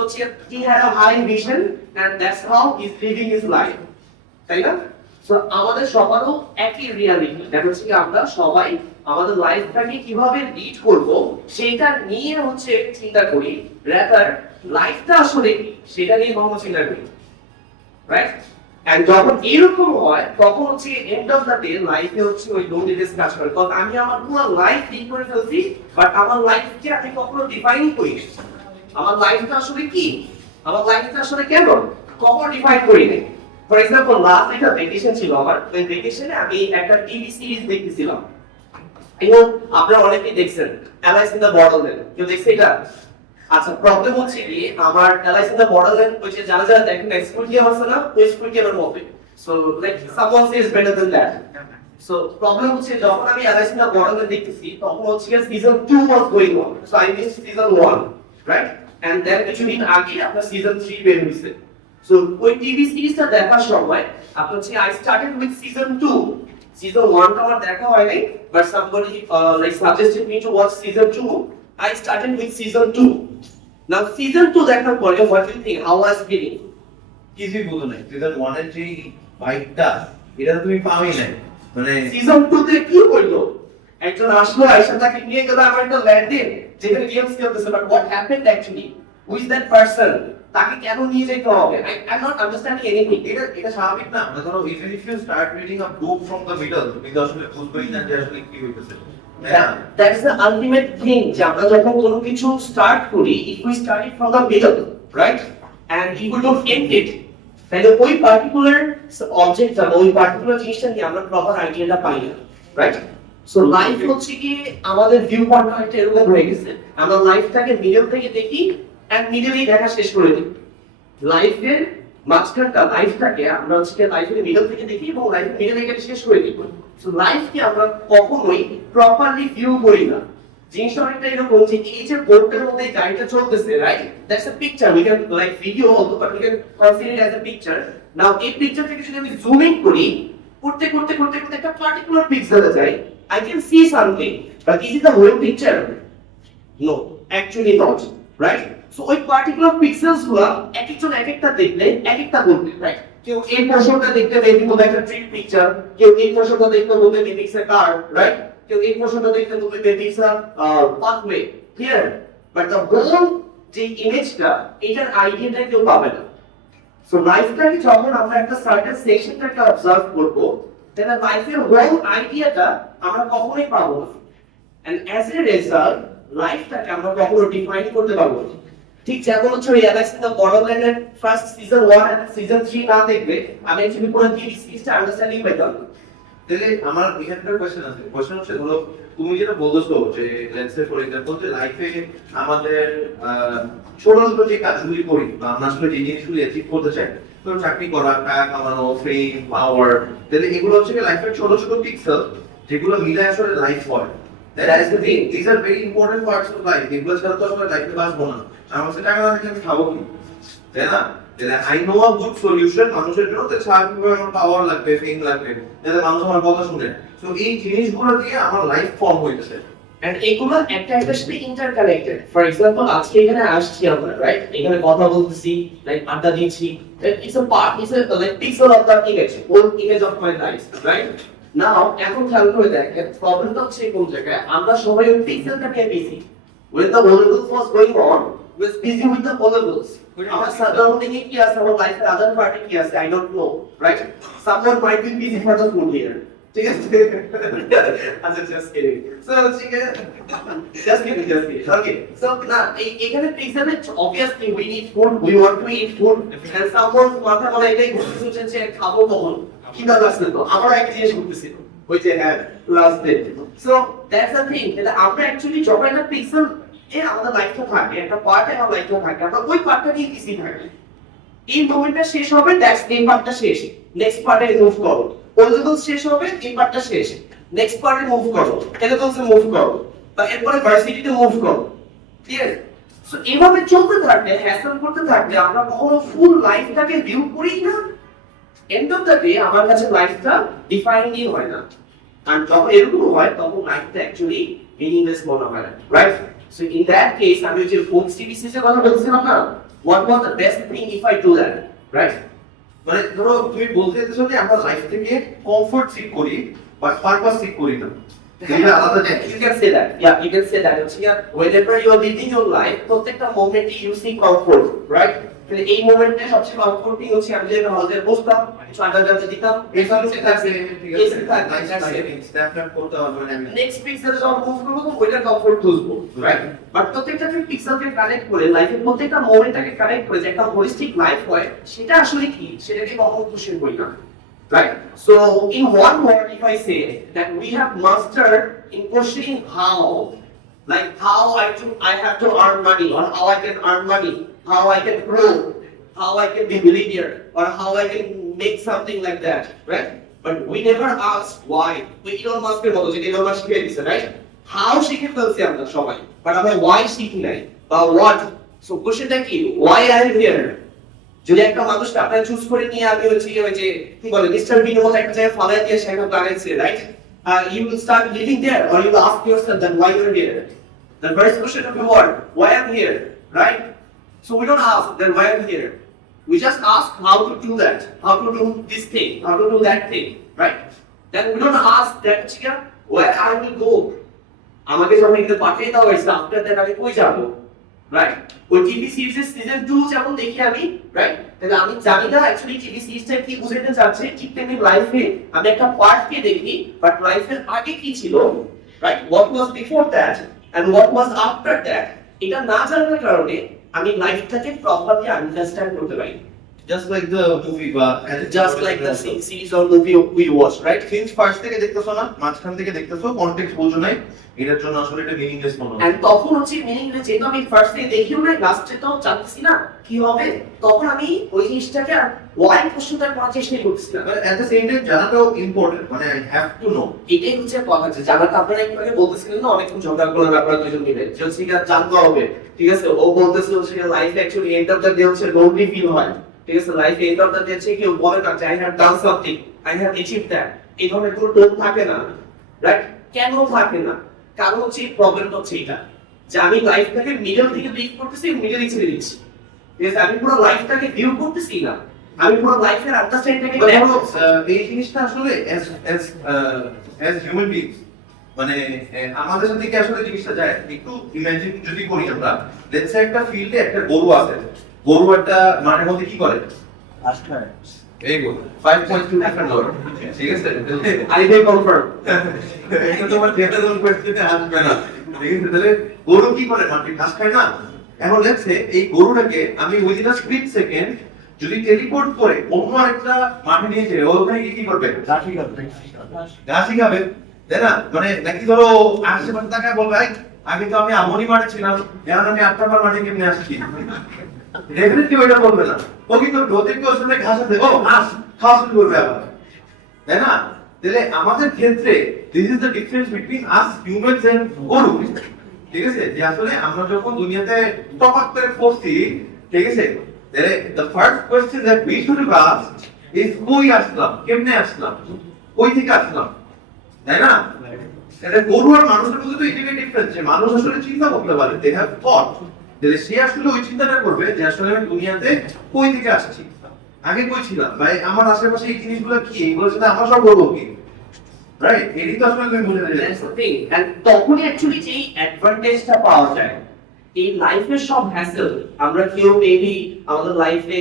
he had a high vision and that's how he's living his life, তাই না? So আমাদের সবারও একই রিয়ালিটি, দ্যাট হচ্ছে কি আমরা সবাই আমাদের লাইফটাকে কিভাবে লিড করব সেটা নিয়ে হচ্ছে চিন্তা করি, রাদার লাইফটা আসলে কি সেটা নিয়ে কখনো চিন্তা করি, রাইট? এন্ড যখন এরকম হয় তখন হচ্ছে এন্ড অফ দ্য ডে লাইফে হচ্ছে ওই লোনলিনেস কাজ করে, কারণ আমি আমার পুরো লাইফ লিড করে ফেলছি, বাট আমার লাইফকে আমি কখনো ডিফাইন করি না। আমার লাইফটা আসলে কি, আমার লাইফটা আসলে কেন, কখনো ডিফাইন করি না। ফর এক্সাম্পল, লাস্ট একটা ভ্যাকেশন ছিল আমার, ওই ভ্যাকেশনে আমি একটা টিভি সিরিজ দেখতেছিলাম, এবং আপনারা অনেকেই দেখছেন, অ্যালাইস ইন দ্য বর্ডারল্যান্ড। কেউ দেখছে এটা? আচ্ছা, প্রবলেম হচ্ছে কি আমার অ্যালাইস ইন দ্য বর্ডারল্যান্ড ওই যে যারা যারা দেখেন স্কুল গেম আছে না, ওই স্কুল গেমের মতো। So like someone is better than that. So problem হচ্ছে যখন আমি অ্যালাইস ইন দ্য বর্ডারল্যান্ড দেখতেছি তখন হচ্ছে season 2 was going on, so I miss season 1, right? And then কিছুদিন আগে আপনার সিজন 3 বের হইছে। সো ওই টিভি সিরিজটা দেখার সময় আপনার হচ্ছে I started with season 2। Season 1 টা আমার দেখা হয় নাই, but somebody like suggested me to watch season 2. I started with season 2. Now season 2 দেখার পরে what do you think, how was feeling? কিছুই বলো নাই, সিজন 1 এর যে ভাইবটা এটা তো তুমি পাওই নাই, মানে সিজন 2 তে কি হইলো, একজন আসলো আয়শা তাকে নিয়ে গেল আমার একটা ল্যান্ডে যেখানে গেমস খেলতেছে, but what happened actually, who is that person, তাকে কেন নিয়ে যেতে হবে, I'm not understanding anything. এটা স্বাভাবিক না, মানে ধরো if you start reading a book from the middle তুমি তো আসলে বুঝবেই না যে আসলে কি হইতেছে। That is the ultimate thing, যে আমরা যখন কোনো কিছু স্টার্ট করি, if we start it from the middle, right, and if we don't end it, তাহলে ওই পার্টিকুলার অবজেক্ট বা ওই পার্টিকুলার জিনিসটা নিয়ে আমরা প্রপার আইডিয়াটা পাই না, রাইট? সো লাইফ হচ্ছে কি আমাদের ভিউ পয়েন্টটা এরকম হয়ে গেছে, আমরা লাইফটাকে মিডল থেকে দেখি এন্ড মিডলেই দেখা শেষ করে দিই। লাইফের মাঝখানটা লাইফটাকে আমরা হচ্ছে লাইফের মিডল থেকে দেখি এবং লাইফের মিডল থেকে শেষ করে দিই। সো লাইফকে আমরা কখনোই প্রপারলি ভিউ করি না। জিনিসটা অনেকটা এরকম যে এই যে বোর্ডের মধ্যে গাড়িটা চলতেছে, right, that's a picture, we can like video also, but we can consider it as a picture. Now এই পিকচার থেকে যদি আমি জুম ইন করি, করতে করতে করতে করতে একটা পার্টিকুলার পিক্সেলে যাই, I can see something, but is it the whole picture? No, actually not, right? So ওই পার্টিকুলার পিক্সেলস গুলো এক একজন এক একটা দেখলে এক একটা বলবে, রাইট? কেউ এই পোর্শনটা দেখতে মেবি বলবে একটা ট্রি পিকচার, কেউ এই পোর্শনটা দেখতে বলবে maybe it's a car, right? কেউ এই পোর্শনটা দেখতে বলবে maybe it's a pathway, clear? But the whole যে ইমেজটা, এটার আইডিয়াটা কেউ পাবে না। সো লাইফটাকে যখন আমরা একটা সার্টেন সেকশনটাকে অবজার্ভ করব, তাহলে লাইফের হোল আইডিয়াটা আমরা কখনোই পাবো না, এন্ড অ্যাজ এ রেজাল্ট লাইফটাকে আমরা কখনো ডিফাইন করতে পারবো না। ঠিক যেমন হচ্ছে ওই অ্যালেক্স ইন দ্য বর্ডারল্যান্ডের ফার্স্ট সিজন 1 এন্ড সিজন 3 না দেখবে আমি অ্যাকচুয়ালি পুরো টিভি সিরিজটা আন্ডারস্ট্যান্ডিং পেতাম না। তাহলে আমার এখানে একটা কোশ্চেন আছে, কোশ্চেন হচ্ছে ধরো তুমি যেটা বলছো যে লেটস সে ফর एग्जांपल যে লাইফে আমাদের ছোট ছোট যে কাজগুলি করি বা আমরা আসলে যে জিনিসগুলি অ্যাচিভ করতে চাই, ধরো চাকরি করা, টাকা কামানো, ফেম, পাওয়ার, তাহলে এগুলো হচ্ছে লাইফের ছোট ছোট পিক্সেল যেগুলো মিলে আসলে লাইফ হয়। That is the thing. These are very important parts of life. এগুলো ছাড়া তো আসলে লাইফে বাঁচবো না। আমার কাছে টাকা না থাকলে আমি খাবো কি, তাই না? I know a good solution মানুষের জন্য, তো স্বাভাবিকভাবে আমার পাওয়ার লাগবে, ফেম লাগবে, যাতে মানুষ আমার কথা শুনে। তো এই জিনিসগুলো দিয়ে আমার লাইফ ফর্ম হইতেছে। And এগুলো একটা একটার সাথে ইন্টারকানেক্টেড। ফর এক্সাম্পল আজকে এখানে আসছি আমরা, রাইট? এখানে কথা বলতেছি, লাইক আড্ডা দিচ্ছি। It's a part, it's a like pixel of the image, whole image of my life, right? Now এখন খেয়াল করে দেখেন প্রবলেমটা হচ্ছে কোন জায়গায়, আমরা সবাই ওই পিক্সেলটাকে busy. When the O levels was going on, we was busy with the O levels. Our surrounding কি আছে, our life এর other part কি আছে, I don't know, right? Someone might be busy for the food here. ঠিক আছে? আচ্ছা, just kidding. So, ঠিক আছে? Just kidding. Okay. So, না, এখানে পিক্সেলে obviously we need food, we want to eat food, and someone মাথা মানে এটাই বুঝতেছেন যে খাবো কখন, খিদা লাগছে তো, আমরা একটা জিনিস করতেছি, ওই যে হ্যাঁ, last day. So, that's the thing, that আমরা actually যখন একটা পিক্সেল আমাদের লাইফটা থাকে, একটা পার্টে আমার লাইফটা থাকে, আমরা ওই পার্টটা নিয়ে বিজি থাকি। এই মোমেন্টটা শেষ হবে, দ্যাটস এই পার্টটা শেষ, নেক্সট পার্টে মুভ করো। ও লেভেল শেষ হবে, এই পার্টটা শেষ, নেক্সট পার্টে মুভ করো, লেভেলসে মুভ করো, বা এরপরে ভার্সিটিতে মুভ করো। ক্লিয়ার? সো এইভাবে চলতে থাকলে, হ্যাসেল করতে থাকলে আমরা কখনো ফুল লাইফটাকে ভিউ করি না। এন্ড অফ দ্য ডে আমার কাছে লাইফটা ডিফাইনই হয় না। আর যখন এরকম হয় তখন লাইফটা অ্যাকচুয়ালি মিনিংলেস মনে হয়, right? So in that case আমি যে হোম সিরিজের কথা বলছিলাম না, what was the best thing if I do that, right? মানে ধরো তুমি বলতে চাইছো যে আমরা লাইফ থেকে কমফোর্ট সিক করি বাট পারপাস সিক করি না, এটা আলাদা জিনিস। You can say that. Yeah, you can say that. Whenever you are living your life, প্রত্যেকটা মোমেন্টে you seek comfort, right? তাহলে এই মোমেন্টে সবচেয়ে কমফোর্টিং হচ্ছে আমি যে হলে বসতাম, কিছু আড্ডা দিতে দিতাম, এটা হচ্ছে কাছে ঠিক আছে, নাইস স্ট্যাপ করতে হবে না। নেক্সট পিক্সেলে যখন মুভ করবো তখন ওইটা কমফোর্ট খুঁজবো, রাইট? বাট প্রত্যেকটা পিক্সেলকে কানেক্ট করে লাইফের প্রত্যেকটা মোমেন্টটাকে কানেক্ট করে যে একটা হোলিস্টিক লাইফ হয়, সেটা আসলে কি, সেটাকে কখনো কোশ্চেন করি না, right? So in one word, if I say that we have mastered in questioning how, like how I have to earn money, or how I can earn money, how I can grow, how I can be millionaire, or how I can make something like that, right? But we never ask why. We Elon Musk এর মতো যে Elon Musk শিখে দিছে, right? How শিখে ফেলছি আমরা সবাই, but আমরা why শিখি নাই, বা what? So questionটা কি, why I am here? যদি একটা মানুষকে আপনারা চুজ করে নিয়ে আমি হচ্ছে ওই যে কি বলে মিস্টার বিনের মতো একটা জায়গায় ফালাই দিয়ে সেখানে দাঁড়াইছে, right? You will start living there, or you will ask yourself that why you're here. The first question will be what? Why I'm here, right? So we don't ask that why I'm here. We just ask how to do that, how to do this thing, how to do that thing, right? Then we don't ask that where I will go. আমাকে যখন এখানে পাঠিয়ে দেওয়া হয়েছে, after that আমি কই যাবো, right? ওই টিভি সিরিজের সিজন 2 যেমন দেখি আমি, রাইট? তাহলে আমি জানি না অ্যাকচুয়ালি টিভি সিরিজটা কি বুঝাতে চাচ্ছে, ঠিক তেমনি লাইফে আমি একটা পার্টকে দেখি, বাট লাইফের আগে কি ছিল, right? What was before that and what was after that, এটা না জানার কারণে আমি লাইফটাকে প্রপারলি আন্ডারস্ট্যান্ড করতে পারি। Just like the movie বা Just like the series or movie we watch, right? Film first থেকে দেখতেছো না, মাঝখান থেকে দেখতেছো, কনটেক্সট বুঝো নাই, এটার জন্য আসলে এটা মিনিংলেস মনে হয়। And তখন হচ্ছে মিনিংলেস, যেহেতু আমি ফার্স্ট থেকে দেখিও না, লাস্টে তো জানতেছি না কি হবে, তখন আমি ওই জিনিসটাকে ওয়াই কোশ্চেনটা করার চেষ্টা করতেছি না। এট দ্য সেম টাইম জানাটাও ইম্পর্টেন্ট, মানে আই হ্যাভ টু নো। এটাই হচ্ছে কথা, যে জানাটা আপনারা একটু আগে বলতেছিলেন না, অনেকক্ষণ ঝগড়া করলেন আপনারা দুজন মিলে, যে হচ্ছে কি জানতে হবে, ঠিক আছে? ও বলতেছিল হচ্ছে life actually end of the day হচ্ছে লোনলি ফিল হয়, ঠিক আছে? Life end of the day হচ্ছে কেউ বলে না যে I have done something, I have achieved that, এই ধরনের কোনো টোন থাকে না, রাইট? কেন থাকে না? কারণ হচ্ছে প্রবলেমটা হচ্ছে এটা, যে আমি লাইফটাকে মিডল থেকে লিড করতেছি, মিডলই ছেড়ে দিচ্ছি, ঠিক আছে? আমি পুরো লাইফটাকে ভিউ করতেছি না, আমি পুরো লাইফের আন্ডারস্ট্যান্ডিংটাকে এই জিনিসটা আসলে as human beings মানে আমাদের সাথে কি আসলে জিনিসটা যায়, একটু ইমাজিন যদি করি আমরা, লেটস সে একটা ফিল্ডে একটা গরু আছে, গরু একটা মাঠের মধ্যে কি করে, এই গরু 5.2 ডিফারেন্ট গরু, ঠিক আছে? I day confirm. এটা তোমার জেনারেল কোশ্চেনে আসবে না, ঠিক আছে? তাহলে গরু কি করে, মাঠে ঘাস খায় না? এখন লেটস সে এই গরুটাকে আমি উইদিন আ স্প্লিট সেকেন্ড যদি টেলিপোর্ট করে অন্য একটা মাঠে নিয়ে যায়, ওখানে কি করবে? ঘাসই খাবে, তাই না? মানে নাকি ধরো আশেপাশে তাকায় বলবে আগে তো আমি আমনি মাঠে ছিলাম, এখন আমি আপনার মাঠে কেমনে আসছি, ডেফিনেটলি ওইটা বলবে না। ও কিন্তু ওদেরকে ওর সাথে ঘাস আছে, ও ঘাস খাওয়া শুরু করবে আবার, তাই না? তাহলে আমাদের ক্ষেত্রে this is the difference between us humans and গরু, ঠিক আছে? যে আসলে আমরা যখন দুনিয়াতে টপাক করে পড়ছি, ঠিক আছে, The first question that we should have asked is কই আসলাম, কেমনে আসলাম, কই থেকে আসলাম, তাই না? এটা গরু আর মানুষের মধ্যে তো এটাই ডিফারেন্স, যে মানুষ আসলে চিন্তা করতে পারে, they have thought, তাহলে সে আসলে ওই চিন্তাটা করবে যে আসলে আমি দুনিয়াতে কই থেকে আসছি, আগে কই ছিলাম, ভাই আমার আশেপাশে এই জিনিসগুলো কি, এগুলোর সাথে আমার সম্পর্ক কি, রাইট? এটাই তো আসলে তুমি বুঝে নিলে। That's the thing. And তখনই অ্যাকচুয়ালি যেই অ্যাডভান্টেজটা পাওয়া যায়, এই লাইফের সব হ্যাসেল, আমরা কেউ মেবি আমাদের লাইফে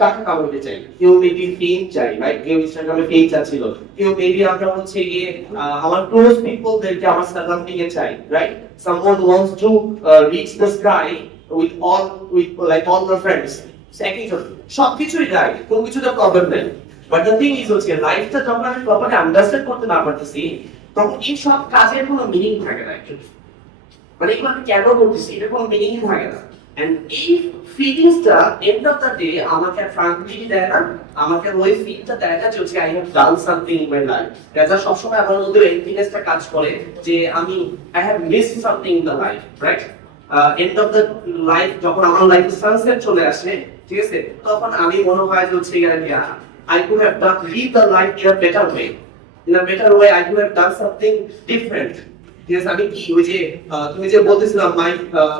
টাকা কামাতে চাই, কেউ মেবি ফেম চাই, রাইট? কেউ ইনস্টাগ্রামে ফেম চাচ্ছিল, কেউ মেবি আমরা হচ্ছে গিয়ে আমার ক্লোজ পিপলদেরকে আমার সারাউন্ডিং এ চাই, right? Someone wants to reach the sky with all the friends. সবকিছুই রাইট, কোনো কিছুতে প্রবলেম নেই। বাট দ্য থিং ইজ হচ্ছে লাইফটা যখন আমি প্রপারলি আন্ডারস্ট্যান্ড করতে না পারতেছি, তখন এই সব কাজের কোনো মিনিং থাকে না অ্যাকচুয়ালি। মানে এগুলো আমি কেন করতেছি, এটা কোনো মিনিং থাকে না। এন্ড এই ফিলিংসটা এন্ড অফ দ্য ডে আমাকে ফ্রাঙ্কলি দেয় না, আমাকে ওই ফিলটা দেয় না যে হচ্ছে I have done something in my life. এটা সবসময় আমার মধ্যে এম্পটিনেসটা কাজ করে যে আমি I have miss something in the life, right? End of the life যখন আমার লাইফে সানসেট চলে আসে, ঠিক আছে, তখন আমি মনে হয় যে হচ্ছে I could have done live the life in a better way. In a better way, I could have done something different. Yes, আমি কি ওই যে তুমি যে বলতেছিলাম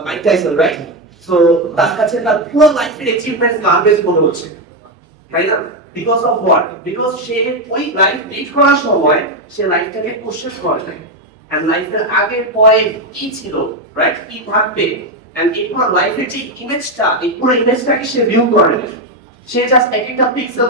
মাইক টাইসন, রাইট? সো তার কাছে তার পুরো লাইফের অ্যাচিভমেন্ট গার্বেজ মনে হচ্ছে, তাই না? Because of what? বিকজ সে ওই লাইফ লিড করার সময় সে লাইফটাকে কোশ্চেন করে নাই, এন্ড লাইফের আগে পরে কি ছিল, রাইট? কি থাকবে, এন্ড এই পুরো লাইফের যে ইমেজটা, এই পুরো ইমেজটাকে সে ভিউ করে নেয়। সে জাস্ট এক একটা পিক্সেল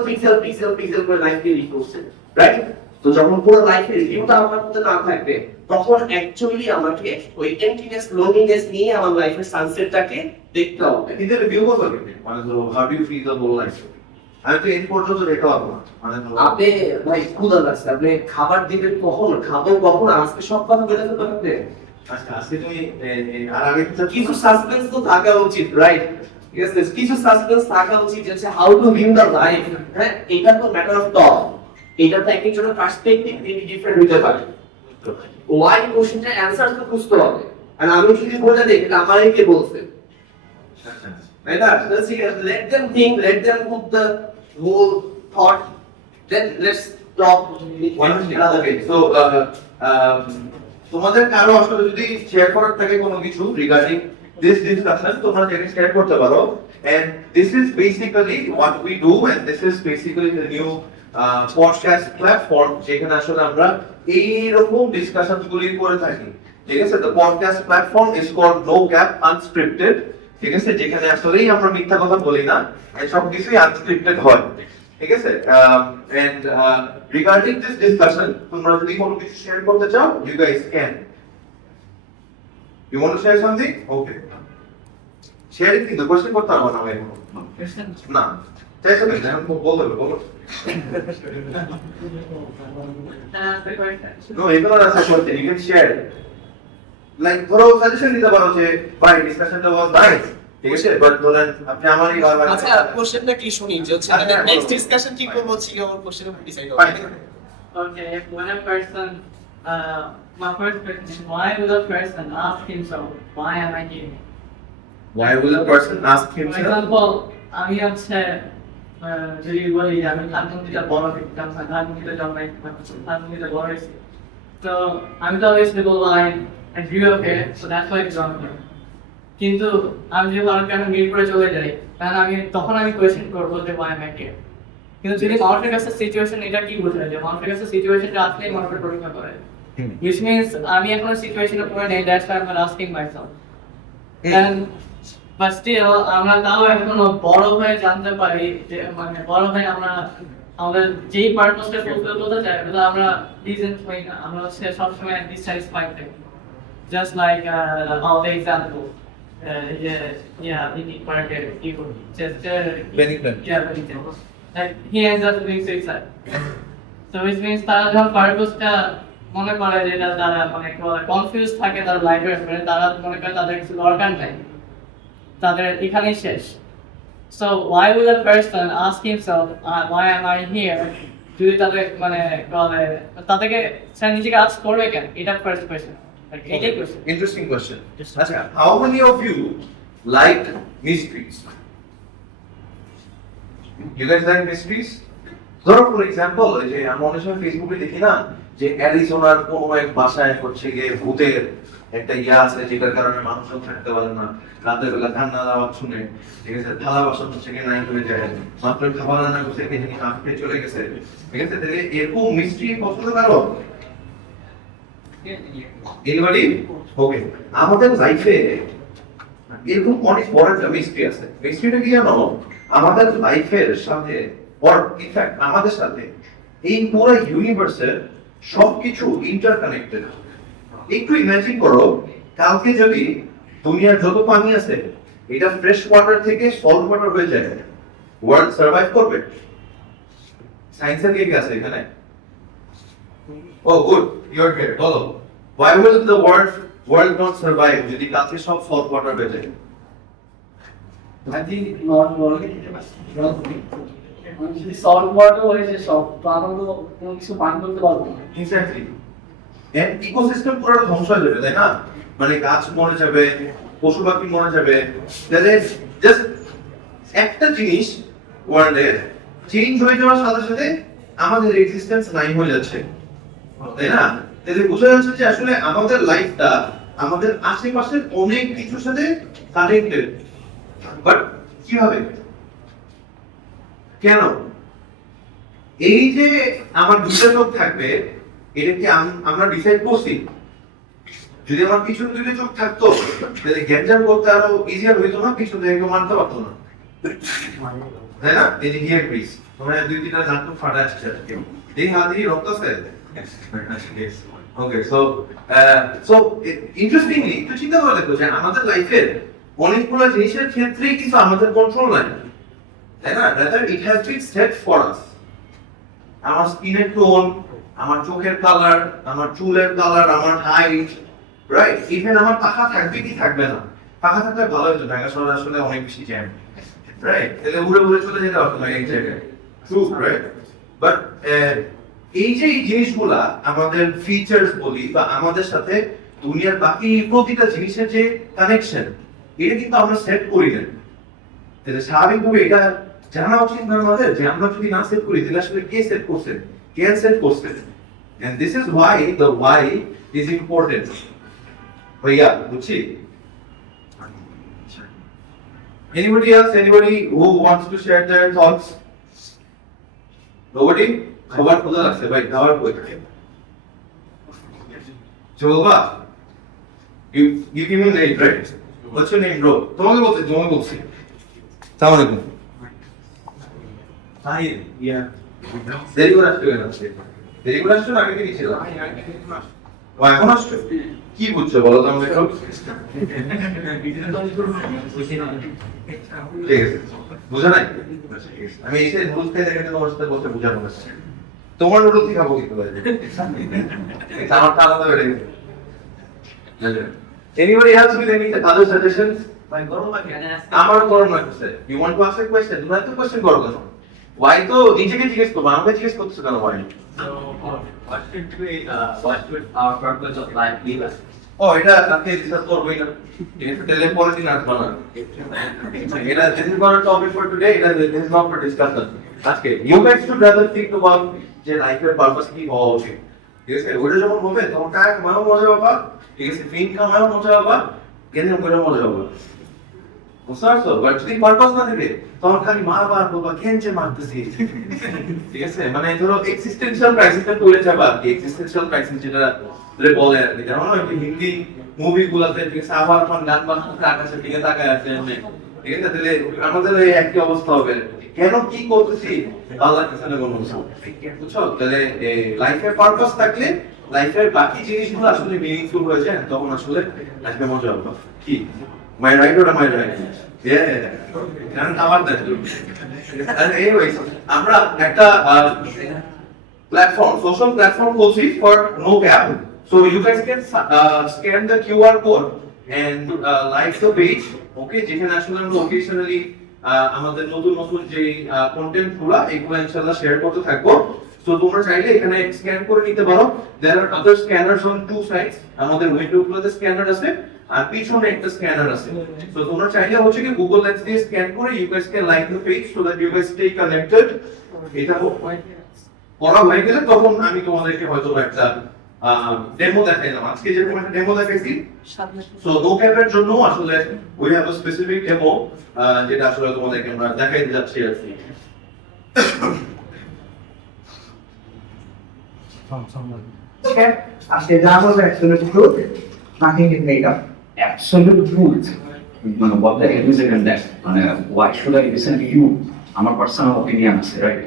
করে লাইফকে লিড করছে, রাইট? তো যখন পুরো লাইফের রিভিউটা আমার মধ্যে না থাকবে, তখন অ্যাকচুয়ালি আমাকে ওই এমটিনেস, লোনলিনেস নিয়ে আমার লাইফের সানসেটটাকে দেখতে হবে। কিন্তু রিভিউ করবে কেমনে? মানে ধরো how do you feel the whole life? আমি তো এই পর্যন্ত দেখতে পারবো না, মানে ধরো আপনি ভাই ক্ষুধা লাগছে, আপনি খাবার দিবেন কখন, খাবো কখন, আজকে সব কথা বলে ফেলতে পারবে। আচ্ছা আজকে তুমি আর আগে কিছু সাসপেন্স তো থাকা উচিত, রাইট? Yes, কিছু সাসপেন্স থাকা উচিত, যে how to view the life, হ্যাঁ? এটা তো ম্যাটার অফ টক, এটা তো একজনের পার্সপেক্টিভ ডিফারেন্ট হতে পারে। ওয়াই কোশ্চেনটার অ্যানসার তো খুঁজতে হবে, আর আমি যদি বলে দিই এটা আমারই কে বলছে, right? Let them think, let them put the whole thought, then let's talk. Okay, so তোমাদের কারো আসলে যদি শেয়ার করার থাকে কোনো কিছু রিগার্ডিং this discussion, তোমরা যেটা শেয়ার করতে পারো, and this is basically what we do, and this is basically the new podcast platform যেখানে আসলে আমরা এইরকম ডিসকাশন গুলি করে থাকি, ঠিক আছে? The podcast platform is called No Cap Unscripted, ঠিক আছে? যেখানে আসলেই আমরা মিথ্যা কথা বলি না, সব কিছুই আনস্ক্রিপ্টেড হয়, ঠিক আছে? And regarding this discussion, তোমরা যদি কোনো কিছু শেয়ার করতে চাও, you guys can. You want to share something? Okay. Sharing thing, the question করতে পারবো না ভাই। না, চাইছো কি? এখন বলতে হবে, বলো। No, even on a question, you can share. Like, ধরো সাজেশন দিতে পারো যে ভাই ডিসকাশনটা was nice, ঠিক আছে? বাট ধরেন আপনি আমারই বারবার আচ্ছা, কোশ্চেনটা কি শুনি যে হচ্ছে নেক্সট ডিসকাশন কি করব, হচ্ছে আমার কোশ্চেন ডিসাইড হবে। Okay, if when a person, my first question is, why would a person ask himself, why am I here? Why will a person ask For himself? example, আমি হচ্ছে যদি বলি যে আমি ধানমন্ডিতে বড় হইতাম, ধানমন্ডিতে জন্মাইতাম, ধানমন্ডিতে বড় হয়েছি, তো আমি তো obviously বলবো I grew up here, so that's why I belong here. কিন্তু আমি যদি মানুষকে আমি মিরপুরে চলে যাই, তাহলে তখন আমি কোয়েশ্চেন করবো যে why am I here? কিন্তু যদি মানুষের কাছে সিচুয়েশন এটা কি বোঝায় যে মানুষের কাছে সিচুয়েশনটা আসলেই মানুষের পরীক্ষা করে, which means আমি এখনো সিচুয়েশনে পড়ে নেই, that's why I'm not asking myself. And but still আমরা তাও এখনো বড় হয়ে জানতে পারি যে মানে বড় হয়ে আমরা আমাদের যেই পারপাসটা ফুলফিল করতে চাই ওটা আমরা ডিসেন্ট হই না, আমরা হচ্ছে সবসময় ডিসস্যাটিসফাইড থাকি, just like all the example Linkin Parker keyboard just Bennington. Bennington, like he ends up doing suicide, so which means তারা যখন পারপাসটা মনে করে যেটা তারা মানে কনফিউজ থাকে তার লাইফের ব্যাপারে, তারা মনে করে তাদের কিছু দরকার নাই, তাদের এখানেই শেষ। So why will a person ask himself why am I here? যদি তাদের মানে তাদেরকে সে নিজেকে আস্ক করবে কেন, এটা first question. Interesting question. How many of you like mysteries? You guys like mysteries? ধরো ফর এক্সাম্পল এই যে আমরা অনেক সময় ফেসবুকে দেখি না যে অ্যারিজোনার কোনো এক বাসায় হচ্ছে গিয়ে ভূতের একটা ইয়া আছে যেটার কারণে মানুষজন থাকতে পারে না, রাতের বেলা ঠান্ডা আওয়াজ শুনে, ঠিক আছে, থালা বাসন হচ্ছে গিয়ে নাই হয়ে যায়, মাত্র খাবার রান্না করছে খেয়ে না খেয়ে চলে গেছে, ঠিক আছে। তাহলে এরকম মিস্ট্রি পছন্দ করো এনিবডি? ওকে, আমাদের লাইফে এরকম অনেক বড় একটা মিস্ট্রি আছে। মিস্ট্রিটা কি জানো? আমাদের লাইফের সাথে or in fact আমাদের সাথে এই পুরো ইউনিভার্সের সবকিছু ইন্টারকানেক্টেড। একটু ইমাজিন করো, কালকে যদি দুনিয়ার যত পানি আছে এটা ফ্রেশ ওয়াটার থেকে সল্ট ওয়াটার হয়ে যায়, ওয়ার্ল্ড সার্ভাইভ করবে? সায়েন্সের কে আছে এখানে? ও গুড, ইউ আর হিয়ার। বলো, why will the world not survive যদি কালকে সব সল্ট ওয়াটার হয়ে যায়? I think not working. যদি সল্ট ওয়াটার হয়েছে সব, তো আমরা তো কোনো কিছু পান করতে পারবো না। এক্স্যাক্টলি, এন্ড ইকোসিস্টেম পুরো ধ্বংস হয়ে যাবে, তাই না? মানে গাছ মরে যাবে, পশু পাখি মরে যাবে। তাহলে জাস্ট একটা জিনিস ওয়ার্ল্ডে চেঞ্জ হয়ে যাওয়ার সাথে সাথে আমাদের এক্সিস্টেন্স নাই হয়ে যাচ্ছে, তাই না? তাহলে বোঝা যাচ্ছে যে আসলে আমাদের লাইফটা আমাদের আশেপাশের অনেক কিছুর সাথে কানেক্টেড। বাট কিভাবে, কেন? এই যে আমার দুইটা চোখ থাকবে, এটা কি আমরা ডিসাইড করছি? যদি আমার পিছনে দুইটা চোখ থাকতো তাহলে গ্যাঞ্জাম করতে আরো ইজিয়ার হইতো না, পিছন থেকে কেউ মানতে পারতো না, তাই না? এই যে হিয়ার পিস তোমরা দুই তিনটা জানতো ফাটা আসছে আজকে, এই হাত দিয়ে রক্ত আছে। ওকে, সো ইন্টারেস্টিংলি একটু চিন্তা করে দেখো যে আমাদের লাইফের অনেকগুলো জিনিসের ক্ষেত্রেই কিন্তু আমাদের কন্ট্রোল নাই, তাই না? Rather it has been set for us. আমার স্কিনের টোন, আমার চোখের কালার, আমার চুলের কালার, আমার হাইট, রাইট? ইভেন আমার পাখা থাকবে কি থাকবে না, পাখা থাকলে ভালো হতো, ঢাকা শহরে আসলে অনেক বেশি জ্যাম, রাইট? তাহলে উড়ে উড়ে চলে যেতে পারতো না এক জায়গায়, ট্রু, রাইট? বাট এই যে এই জিনিসগুলা আমাদের ফিচার্স বলি বা আমাদের সাথে দুনিয়ার বাকি প্রতিটা জিনিসের যে কানেকশন, এটা কিন্তু আমরা সেট করি না। তাহলে স্বাভাবিকভাবে এটা জানা উচিত না আমাদের যে আমরা যদি না সেট করি তাহলে আসলে কে সেট করছে, কে সেট করছে। And this is why the why is important. ভাইয়া বুঝছি? Anybody else? Anybody who wants to share their thoughts? Nobody? সবার খোঁজা লাগছে ভাই, খাবার কই? চলবা? You give me a name, right? What's your name, bro? তোমাকে বলছি। আসসালামু আলাইকুম। হাই, ইয়া। দেরি করে আসছো কেন? দেরি করে আসছো না আগে থেকে ছিল? ও এখন আসছো? কি বুঝছো বলো তো আমাকে একটু? ঠিক আছে, বুঝা নাই? আমি এসে নুডলস খেয়ে দেখে তোমার সাথে বসে বুঝানো হচ্ছে। তোমার নুডলস খাবো কিন্তু আমার তো আলাদা বেড়ে গেছে। Anybody else with any other suggestions? আমার করো না কিছু। You want to ask a question? তুমি একটা কোশ্চেন করো কেন? Why তো নিজেকে জিজ্ঞেস করবো, আমাকে জিজ্ঞেস করতেছো কেন? Why? What should our purpose of life be? ও এটা আজকে ডিসকাস করবোই না, এটা টেলে পরে দিন আসবো না। এটা this is not a topic for today, এটা this is not for discussion আজকে। You guys should rather think about যে লাইফের পারপাস কি হওয়া উচিত, ঠিক আছে? ওটা যখন হবে তখন টাকা কামাও মজা পাবা, ঠিক আছে, ফিন কামাও মজা পাবা, কেন করে মজা পাবা, বুঝতে পারছো? বাট যদি পারপাস না থাকে তখন খালি মারবার বলবা কেন যে মারতেছি, ঠিক আছে? মানে ধরো এক্সিস্টেন্সিয়াল ক্রাইসিসটা চলে যাবে আর কি, এক্সিস্টেন্সিয়াল ক্রাইসিস যেটা বলে আর কি, যেমন হিন্দি মুভি গুলাতে ঠিক আছে আবার এখন গান বাজনা আকাশের দিকে তাকায় আছে, ঠিক আছে? তাহলে আমাদের এই একই অবস্থা হবে, কেন কি করতেছি ভালো লাগতেছে না কোনো কিছু, বুঝছো? তাহলে লাইফের পারপাস থাকলে লাইফের বাকি জিনিসগুলো আসলে মিনিংফুল হয়ে যায়, তখন আসলে লাইফে মজা হবে। কি my right or my right? কারণ আমার দেখো আমরা একটা platform, social platform বলছি for no cap. So you guys can scan the QR code and like the page. Okay, যেখানে আসলে আমরা occasionally আমাদের নতুন নতুন যে কন্টেন্ট গুলা এগুলো ইনশাআল্লাহ শেয়ার করতে থাকবো। সো তোমরা চাইলে এখানে স্ক্যান করে নিতে পারো। দেয়ার আর আদার স্ক্যানারস অন টু সাইডস, আমাদের উইন্ডোগুলোতে স্ক্যানার আছে আর পিছনে একটা স্ক্যানার আছে। সো তোমরা চাইলে হচ্ছে কি গুগল লেন্স দিয়ে স্ক্যান করে you guys can like the page so that you guys stay connected. এটা করা হয়ে গেলে তখন আমি তোমাদেরকে হয়তো একটা ডেমো দেখাইলাম। আজকে যেরকম একটা ডেমো দেখাইছি, সো নো ক্যাপের জন্য আসলে we have a specific demo যেটা আসলে তোমাদেরকে আমরা দেখাইতে যাচ্ছি আর কি। Okay, as the example of absolute truth, nothing is made up. Absolute truth. What the hell is it in that? Why should I listen to you? I'm a personal opinion, right?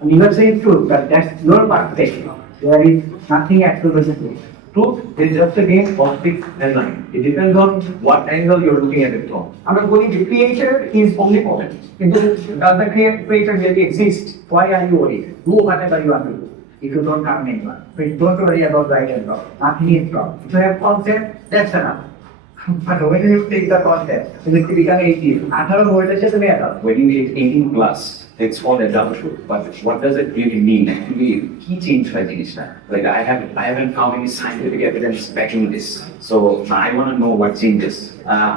And you are saying truth, but that's your perspective. There is nothing absolute truth. Truth is just a game of fixed and line. It depends on what angle you're looking at it from. I'm not going to creator is omnipotent. Does the creator really exist? Why are you worried? Do whatever you want to do. If you don't have anyone, so don't worry about right and wrong. Nothing is wrong. If you have concept, that's enough. But when you take the concept, you become 18. After a word, it's just a matter. When you hit 18 plus, it's called adulthood. But what does it really mean? Actually, key change by Jinish. Like I haven't found any scientific evidence backing this. So I want to know what changes.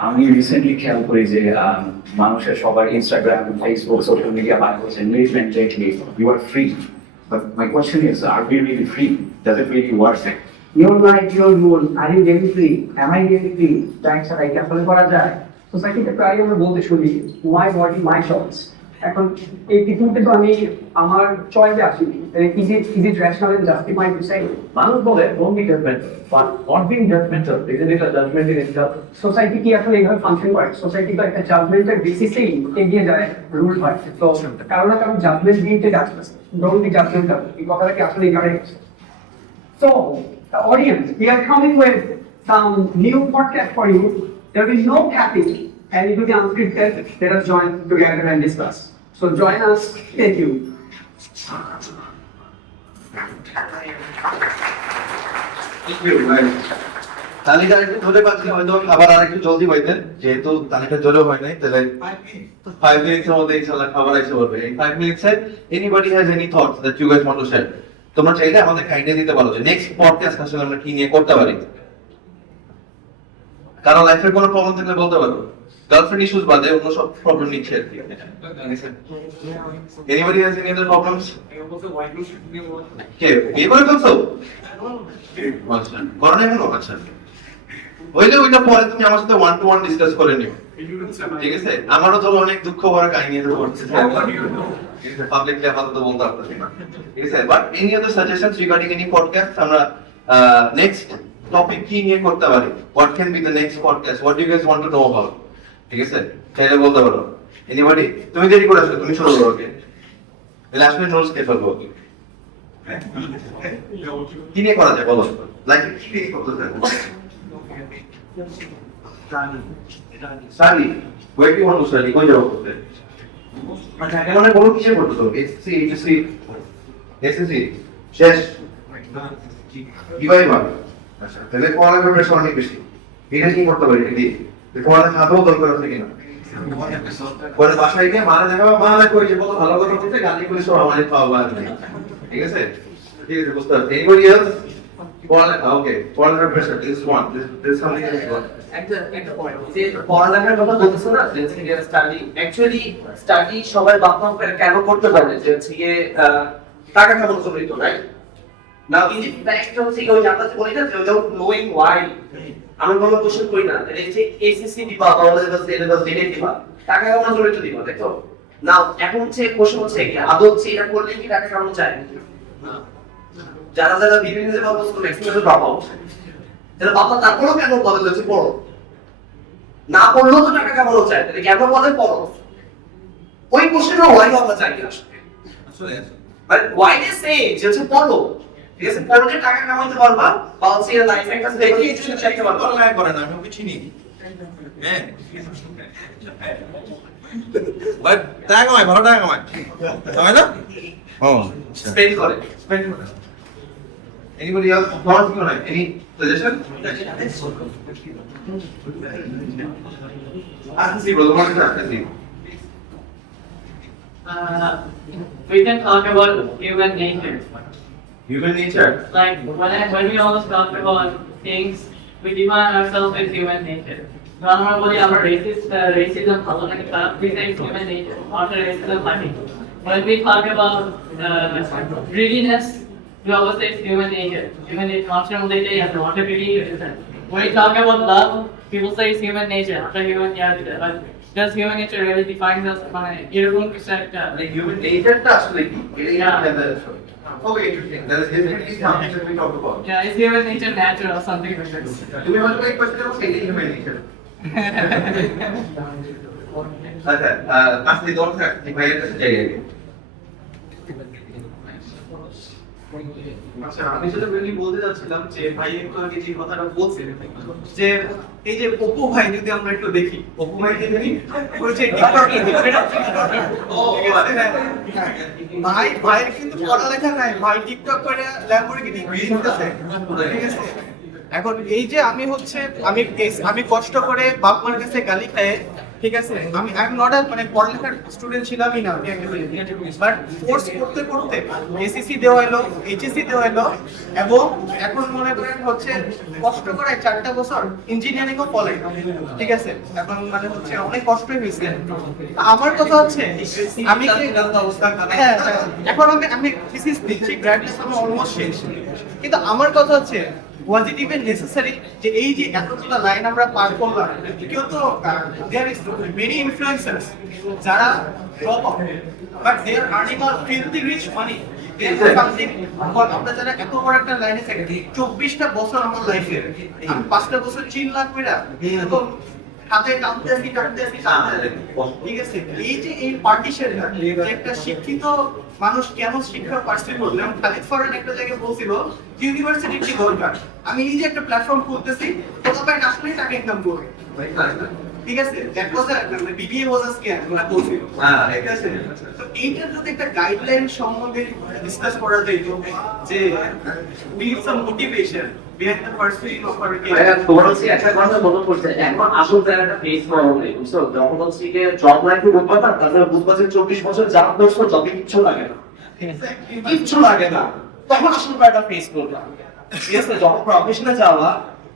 আমি recently খেয়াল করি যে মানুষের সবার Instagram, Facebook, social media বার করছে lately you are free. But my question is, are we really free? Does it really work? Your life, your rule. Are you really free? Am I really free? Thanks, I can follow করা যায়। সোসাইটিতে প্রায় আমরা বলতে শুনি my body my choice. এখন এই পৃথিবীতে তো আমি আমার চয়েসে আসিনি। Is it rational and justified to say মানুষ বলে don't be judgmental, but not being judgmental isn't it a judgment in itself? Society কি আসলে এইভাবে ফাংশন করে? সোসাইটি তো একটা জাজমেন্টের বেসিসেই এগিয়ে যায়, রুল হয়। তো কারণ না কারণ জাজমেন্ট দিয়ে জাজমেন্ট, ডোন্ট বি জাজমেন্টাল, এই কথাটা কি আসলে correct? So, the audience, we are coming with some new podcast for you. There will be no capping, and it will be unscripted. Let us join together and discuss. So join us. Thank you. তালিকা একটু ধরে পাচ্ছি, হয়তো খাবার আর একটু জলদি পাইতেন, যেহেতু তালিকা জলেও হয় নাই, তাহলে 5 minutes এর মধ্যে ইনশাআল্লাহ খাবার এসে পড়বে। এই 5 minutes A anybody has any thoughts that you guys want to share? তোমরা চাইলে আমাদের আইডিয়া দিতে পারো যে নেক্সট পডকাস্ট আসলে আমরা কি নিয়ে করতে পারি। কারো লাইফের কোনো প্রবলেম থাকলে বলতে পারো, গার্লফ্রেন্ড ইস্যুস বাদে অন্য সব প্রবলেম নিচ্ছে আর কি। anybody has any other problems? কে বিয়ে করে ফেলছো? আচ্ছা, করো না এখনো? আচ্ছা, ওইটা পরে তুমি আমার সাথে 1-to-1 ডিসকাস করে নিও, ঠিক আছে? আমারও তো অনেক দুঃখ ভরা কাহিনী ঘটছে, পাবলিকলি আপাতত বলতে পারতেছি না, ঠিক আছে? But any other suggestions regarding any podcast, আমরা নেক্সট টপিক কি নিয়ে করতে পারি, what can be the next podcast, what you guys want to know about, ঠিক আছে? চাইলে বলতে পারো। এনিবডি? তুমি দেরি করে আসলে, তুমি শুরু করো। ওকে, তাহলে আসলে নোটস কে ফেলবো। ওকে, কি নিয়ে করা যায় বলো, লাইক কি নিয়ে করতে চাই? স্টাডি, ওয়ে কি ওয়ান্ট টু স্টাডি, কই যাবো করতে? আচ্ছা, এখন বলো কিসে পড়তে তো? এসএসসি, এইচএসসি, এসএসসি শেষ, কিভাবে পাবে? আচ্ছা, তাহলে পড়ালেখার প্রেশার অনেক বেশি। এটা কি করতে পারি? এটি পড়ালেখা আদৌ দরকার আছে কিনা? পরে বাসায় গিয়ে মারা দেখাবো, মারা কই যে কত ভালো কথা বলতে, গালি করে সব আমাদের পাওয়া আর নেই, ঠিক আছে? ঠিক আছে, বুঝতে পারছি। Anybody else? পড়ালেখা, ওকে, পড়ালেখার pressure, this one, this something else. একটা পয়েন্ট যে পড়ালেখার কথা বলতেছো না, যে স্টাডি, অ্যাকচুয়ালি স্টাডি সবাই বাপমা কেন করতে পারে, যে হচ্ছে গিয়ে টাকা কামানোর জন্য, রাইট? নাও ইন ফ্যাক্ট হচ্ছে কি, ওই আমরা যে বলি না যে উইদাউট নোইং ওয়াই, আমরা কোনো কোশ্চেন করি না, এই যে এসএসসি দিবা বা লেভেল দিবা, টাকা কামানোর জন্য তো দিবা, তাই তো? নাও এখন হচ্ছে কোশ্চেন হচ্ছে কি, আদৌ হচ্ছে এটা করলে কি টাকা কামানো যায়? যারা যারা বিভিন্ন যে বাবা স্কুল এক্সপেরিয়েন্স বাবা, তাহলে বাবা তারপরেও কেন বলে যে পড়ো, না পড়লেও তো টাকা কামানো চায়, তাহলে কেন বলে পড়ো? ওই কোশ্চেনটা ওয়াই আমরা চাই না আসলে, বাট ওয়াই দে সে যে হচ্ছে পড়ো, ঠিক আছে? পড়লে টাকা কামাতে পারবা, বা হচ্ছে লাইফে একটা দেখে কিছু চাইতে পারবা। পড়ালেখা করে না, আমি ওকে চিনি, হ্যাঁ, বাট টাকা কামায়, ভালো টাকা কামায়, তাই না? ও, স্পেন্ড করে। Anybody else? Thoughts? Any suggestion? Ask the bro. What is that? we can talk about human nature. Human nature. Like when we always talk about things, we define ourselves as human nature. Normally, our racism, we say it's human nature, not racism, money. When we talk about greediness, we always say it's human nature. Human nature, constantly, and not a greedy. When we talk about love, people say it's human nature, not a human nature. But does human nature really define us? You're Like human nature আসলে কি? Okay, interesting. That is definitely something that we talk about. yeah, is human nature natural or something like this? তুমি হয়তো এই কোশ্চেনের মধ্যে human nature. আচ্ছা, আসলে দরকার ভাইয়ের কাছে যাই আগে। আচ্ছা, আমি যেটা মেনলি বলতে চাচ্ছিলাম যে ভাই একটু আগে যে কথাটা বলছেন যে এই যে অপু ভাই যদি আমরা একটু দেখি, অপু ভাই যে দেখি ওই যে ভাইয়ের কিন্তু পড়ালেখা নাই, ভাই টিকটক করে ল্যাম্বরগিনি কিনতেছে, ঠিক আছে? এখন এই যে আমি কষ্ট করে বাপ মার কাছে গালি খায়, ঠিক আছে, আমি আই এম নট মানে পড়ালেখার স্টুডেন্ট ছিলামই না, বাট ফোর্স করতে করতে এসএসসি দেওয়া হলো, এইচএসসি দেওয়া হলো, এবং এখন মনে করেন হচ্ছে কষ্ট করে 4টা বছর ইঞ্জিনিয়ারিং ও পড়াই, ঠিক আছে, এখন মানে হচ্ছে অনেক কষ্টই হয়েছে। আমার কথা হচ্ছে আমি এখন আমি থিসিস দিচ্ছি, গ্র্যাজুয়েশন অলমোস্ট শেষ, কিন্তু আমার কথা হচ্ছে was it even necessary যে এই যে এতগুলো লাইন আমরা পার করলাম? কেউ তো there is many influencers যারা drop out but they are earning a filthy rich money. আমরা যারা এত বড় একটা লাইনে থাকি, 24টা বছর আমার লাইফে আমি 5টা বছর 3 লাখ মেরা এবং হাতে টানতে আসি, ঠিক আছে, এই যে এই পার্টিশনটা, একটা শিক্ষিত মানুষ কেন শিক্ষা পার্সিউ করলে, খালিদ ফরহান একটা জায়গায় বলছিল ইউনিভার্সিটি কি দরকার, আমি এই যে একটা প্ল্যাটফর্ম খুলতেছি, কোথাও আসলেই টাকা ইনকাম করবে, ঠিক আছে, that was BBA was a scam ওরা বলছিল, ঠিক আছে। তো এইটার যদি একটা গাইডলাইন সম্বন্ধে ডিসকাস করা যায় যে we need some motivation behind the pursuing of our ভাইয়া, তোমার হচ্ছে একটা কথা মনে পড়ছে, এখন আসল জায়গাটা ফেস করা হবে, বুঝছো? যখন হচ্ছে কি জব লাইফে বুঝবা না, তারপরে বুঝবা যে 24 বছর যা করছো জবে কিচ্ছু লাগে না, কিচ্ছু লাগে না, তখন আসল ব্যাপারটা ফেস করবা, ঠিক আছে? যখন প্রফেশনে যাওয়া,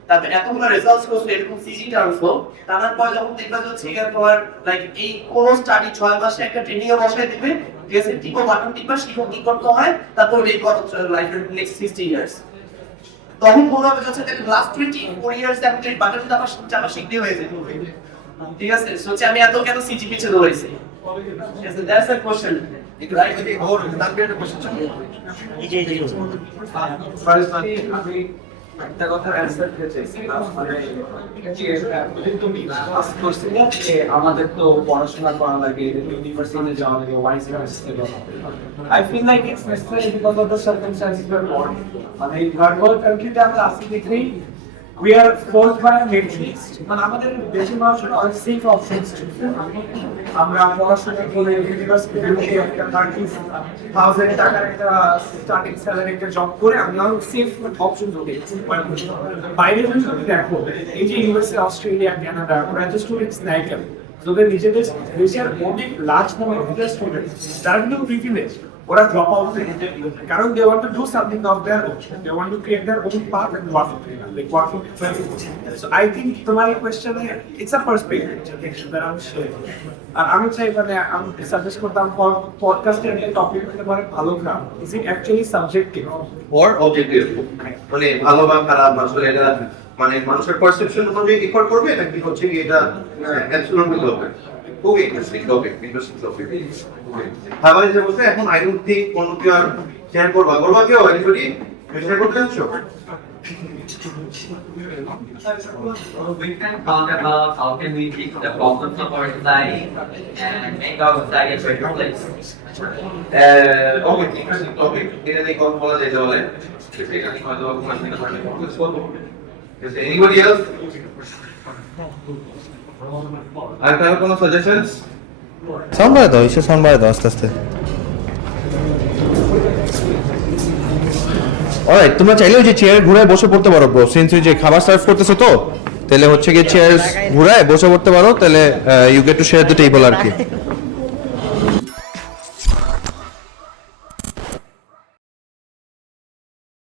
তারপরে এতগুলো রেজাল্টস করছো, এরকম সিজিটা আসলো, তারপর যখন দেখবা যে হচ্ছে তোমার লাইক এই কোন স্টাডি 6 মাসে একটা ট্রেনিং এ বসায় দিবে, ঠিক আছে, টিপো বাটন টিপা শিখো কি করতে হয়, তারপর এই করো লাইফের নেক্সট 60 ইয়ার্স, তখন মনে হবে যে লাস্ট 24 ইয়ার্স আমি এই বাটন চাপা শিখতে হয়েছে, ঠিক আছে? সোচে আমি এত কেন সিজি পিছে দৌড়াইছি, yes, that's the question, right? Or that be a question. First আমি একটা কথা অ্যানসার দিতে চাইছিলাম, মানে তুমি আস্ক করছি যে আমাদের তো পড়াশোনা করা লাগে, ইউনিভার্সিটিতে যাওয়া লাগে, ওয়াইস ইউনিভার্সিটিতে যাওয়া লাগে। I feel like it's necessary because of the circumstances we're born. মানে এই থার্ড ওয়ার্ল্ড কান্ট্রিতে আমরা আসি দেখি we are forced by a matrix, মানে আমাদের দেশের মানুষের অনেক সেফ অপশনস, আমরা পড়াশোনা করে ইউনিভার্সিটিতে একটা 30,000 টাকার একটা স্টার্টিং স্যালারি একটা জব করে আমি অনেক সেফ অপশন ধরে বাইরে যদি দেখো, এই যে ইউএসএ, অস্ট্রেলিয়া, কানাডা, ওরা যে স্টুডেন্টস নেয় কেন, তোদের নিজেদের দেশের অনেক লার্জ নাম্বার অফ স্টুডেন্টস তারা কিন্তু প্রিভিলেজ, ওরা ড্রপ আউট করে, কারণ they want to do something of their own, they want to create their own path and work for so I think তোমার এই কোশ্চেনে it's a perspective that I am sharing. আর আমি চাই মানে আমি সাজেস্ট করতাম পডকাস্টের একটা টপিক হতে পারে ভালো খারাপ, is it actually subjective or objective, মানে ভালো বা খারাপ আসলে এটা মানে মানুষের পারসেপশন অনুযায়ী ডিফার করবে নাকি হচ্ছে কি এটা অ্যাবসলিউটলি হবে। খুবই ইন্টারেস্টিং টপিক। খাবার যে বলতে এখন আই ডোন্ট থিংক কোনো কেউ আর শেয়ার করবা কেউ এনিবডি শেয়ার করতে চাচ্ছো? We can talk about how can we fix the problems of our society and make our society a better place. Okay, interesting topic. এটা নিয়ে কথা বলা যেতে পারে। এটা নিয়ে হয়তো anybody else? আর কারো কোনো সাজেশনস? সাউন্ড বাড়ায় দাও, এসে সাউন্ড বাড়ায় দাও আস্তে আস্তে। অলরাইট, তোমরা চাইলে ওই যে চেয়ার ঘুরায় বসে পড়তে পারো ব্রো, সিন্স ওই যে খাবার সার্ভ করতেছো তো, তাহলে হচ্ছে গিয়ে চেয়ার ঘুরায় বসে পড়তে পারো, তাহলে you get to share the table আর কি।